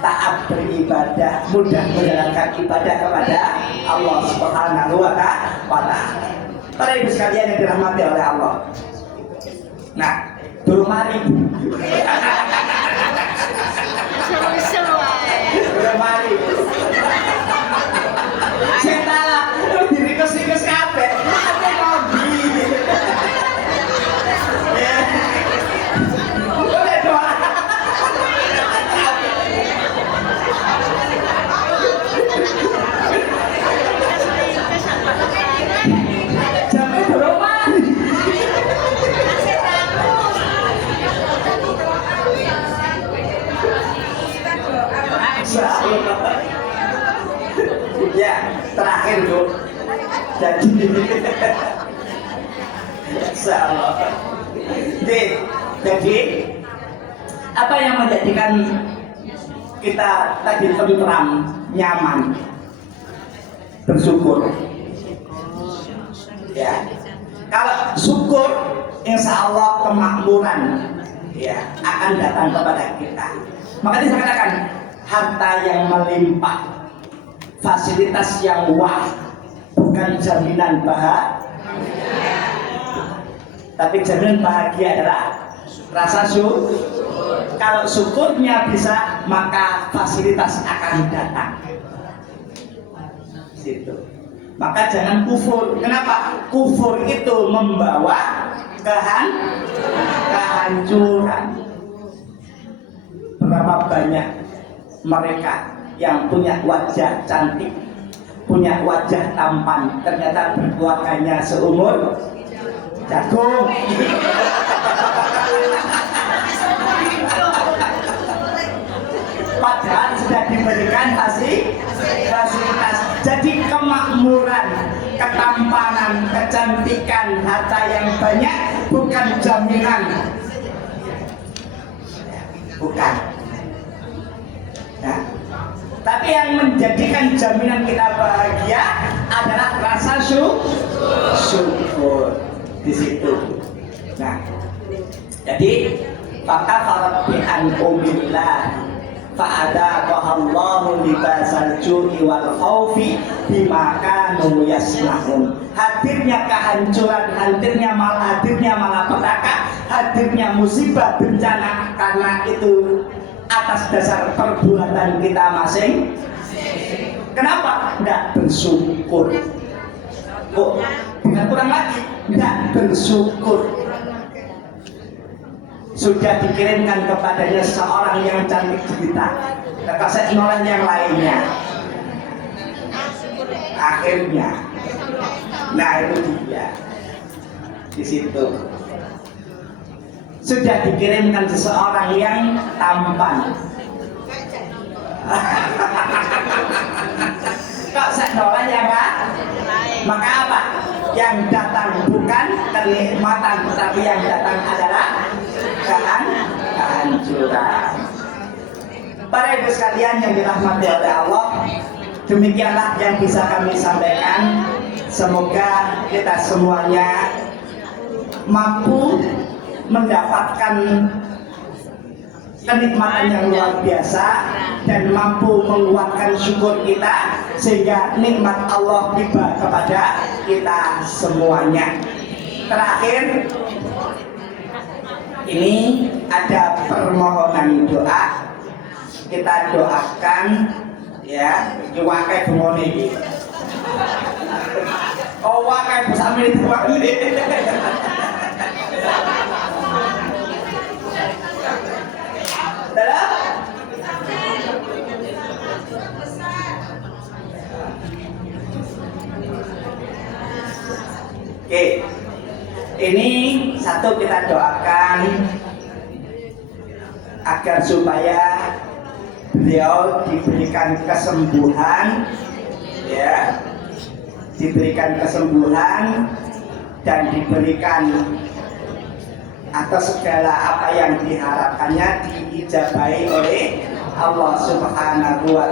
taat beribadah, mudah menjalankan ibadah kepada Allah Subhanahu wa Ta'ala. Para ibu sekalian yang dirahmati oleh Allah. Nah, turun mari. Turun mari. Saya tahu, dirikus-rikus kabeh. Apa hobi? Ya. Boleh doa. Jamnya turun mari. Ya, terakhir Bu. Jadi Insyaallah. Jadi apa yang menjadikan kita tadi tentram, nyaman, bersyukur? Ya, kalau syukur, insya Allah kemakmuran ya akan datang kepada kita. Makanya saya katakan harta yang melimpah, fasilitas yang wah, bukan jaminan bahagia, tapi jaminan bahagia adalah rasa syukur. Kalau syukurnya bisa, maka fasilitas akan datang. Situ. Maka jangan kufur. Kenapa? Kufur itu membawa kehancuran. Berapa banyak mereka yang punya wajah cantik, punya wajah tampan, ternyata berkeluarganya seumur jagung. Padahal sudah diberikan fasilitas. Jadi kemakmuran, ketampanan, kecantikan, harta yang banyak bukan jaminan. Bukan. Nah, tapi yang menjadikan jaminan kita bahagia adalah rasa syukur di situ. Nah, jadi fakafarat bi an'umillah fa'adaqahallahu libasal ju'i wal khaufi bima kanu yasna'un. Hadirnya kehancuran, hadirnya malapetaka, hadirnya musibah bencana karena itu atas dasar perbuatan kita masing. Kenapa? Tidak bersyukur. Kok dengan kurang lagi? Tidak bersyukur. Sudah dikirimkan kepadanya seorang yang cantik jelita, kasih nolan yang lainnya. Akhirnya, nah itu dia di situ. Sudah dikirimkan seseorang yang tampan. Kok nolan yang lain? Maka apa? Yang datang bukan kenikmatan, tapi yang datang adalah kehancuran. Para ibu sekalian yang dirahmati oleh Allah, demikianlah yang bisa kami sampaikan. Semoga kita semuanya mampu mendapatkan kenikmatan yang luar biasa dan mampu menguatkan syukur kita sehingga nikmat Allah tiba kepada kita semuanya. Terakhir, ini ada permohonan doa. Kita doakan ya, diwakai bungone iki. Oh, wakai bersama itu ini. Dalam oke, ini satu kita doakan agar supaya beliau diberikan kesembuhan, ya, diberikan kesembuhan dan diberikan atas segala apa yang diharapkannya diijabahi oleh Allah Subhanahu wa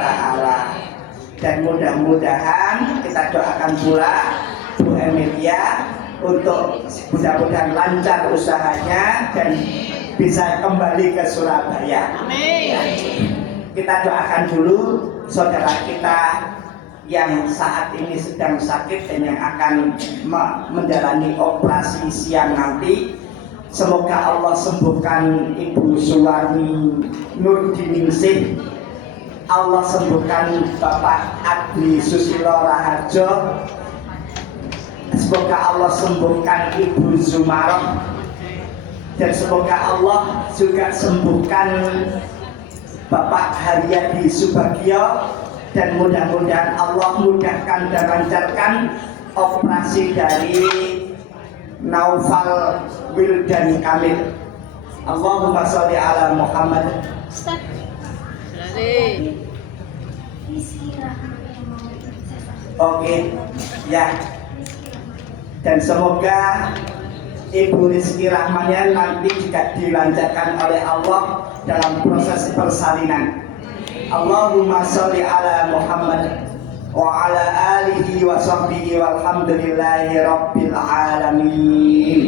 Ta'ala. Dan mudah-mudahan kita doakan pula Bu Emilia untuk mudah-mudahan lancar usahanya dan bisa kembali ke Surabaya. Amin. Ya. Kita doakan dulu saudara kita yang saat ini sedang sakit dan yang akan menjalani operasi siang nanti. Semoga Allah sembuhkan Ibu Suwarni Nurdiningsih. Allah sembuhkan Bapak Adli Susilo Raharjo. Semoga Allah sembuhkan Ibu Zumaroh. Dan semoga Allah juga sembuhkan Bapak Haryadi Subagio. Dan mudah-mudahan Allah mudahkan dan lancarkan operasi dari Naufal Wildan Kamil. Allahumma sholli ala Muhammad. Oke, ya. Dan semoga Ibu Rizky Rahmannya nanti juga dilancarkan oleh Allah dalam proses persalinan. Allahumma sholli ala Muhammad wa ala alihi wa sahbihi walhamdulillahi rabbil alamin.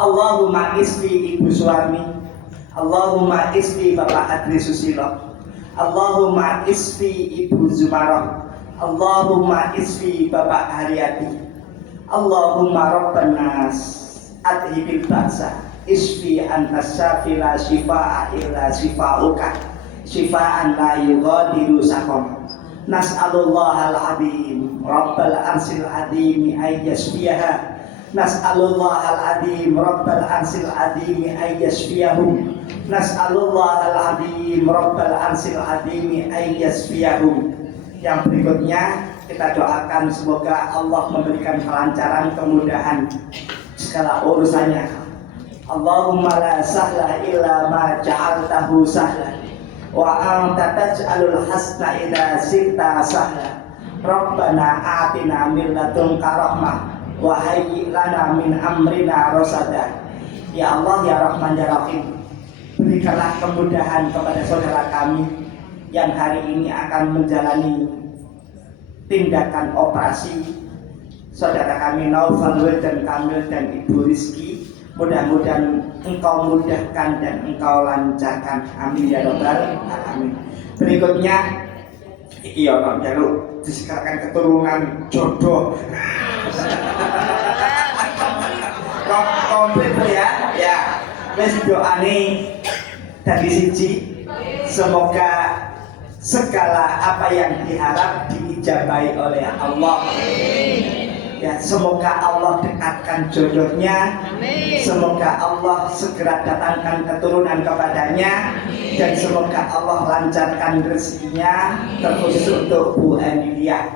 Allahumma isfi Ibu Suwarmi, Allahumma isfi Bapak Adli Susilo, Allahumma isfi Ibu Zumarah, Allahumma isfi Bapak Haryati, Allahumma Rabban nas adhibil ba'sa isfi antas syafi la shifaa illa shifauka shifaan la yughadiru saqama. Nas'alullahal azim Rabbal arsil azim ay yashfiyaha, nas'alullahal azim Rabbal arsil azim ay yashfiyahu, nas'alullahal azim Rabbal arsil azim ay yashfiyahu. Yang berikutnya kita doakan semoga Allah memberikan kelancaran, kemudahan segala urusannya. Allahumma la sahla illa ma ja'altahu sahla wa anta taj'alul hasna idza syi'ta sahla. Rabbana atina min ladunka rahmah wa hayyi lana min amrina rasada. Ya Allah ya Rahman ya Rahim, berikanlah kemudahan kepada saudara kami yang hari ini akan menjalani tindakan operasi, saudara kami Naufal dan Kamil dan Ibu Rizky. Mudah-mudahan Engkau mudahkan dan Engkau lancarkan, amin ya rabbal alamin. Berikutnya iya Pak Jaruk disekarkan keturunan jodoh komplit ya wis doane dari siji, semoga segala apa yang diharap diijabahi oleh Allah. Ya, semoga Allah dekatkan jodohnya. Semoga Allah segera datangkan keturunan kepadanya, dan semoga Allah lancarkan rezekinya terkhusus untuk Bu Emilia.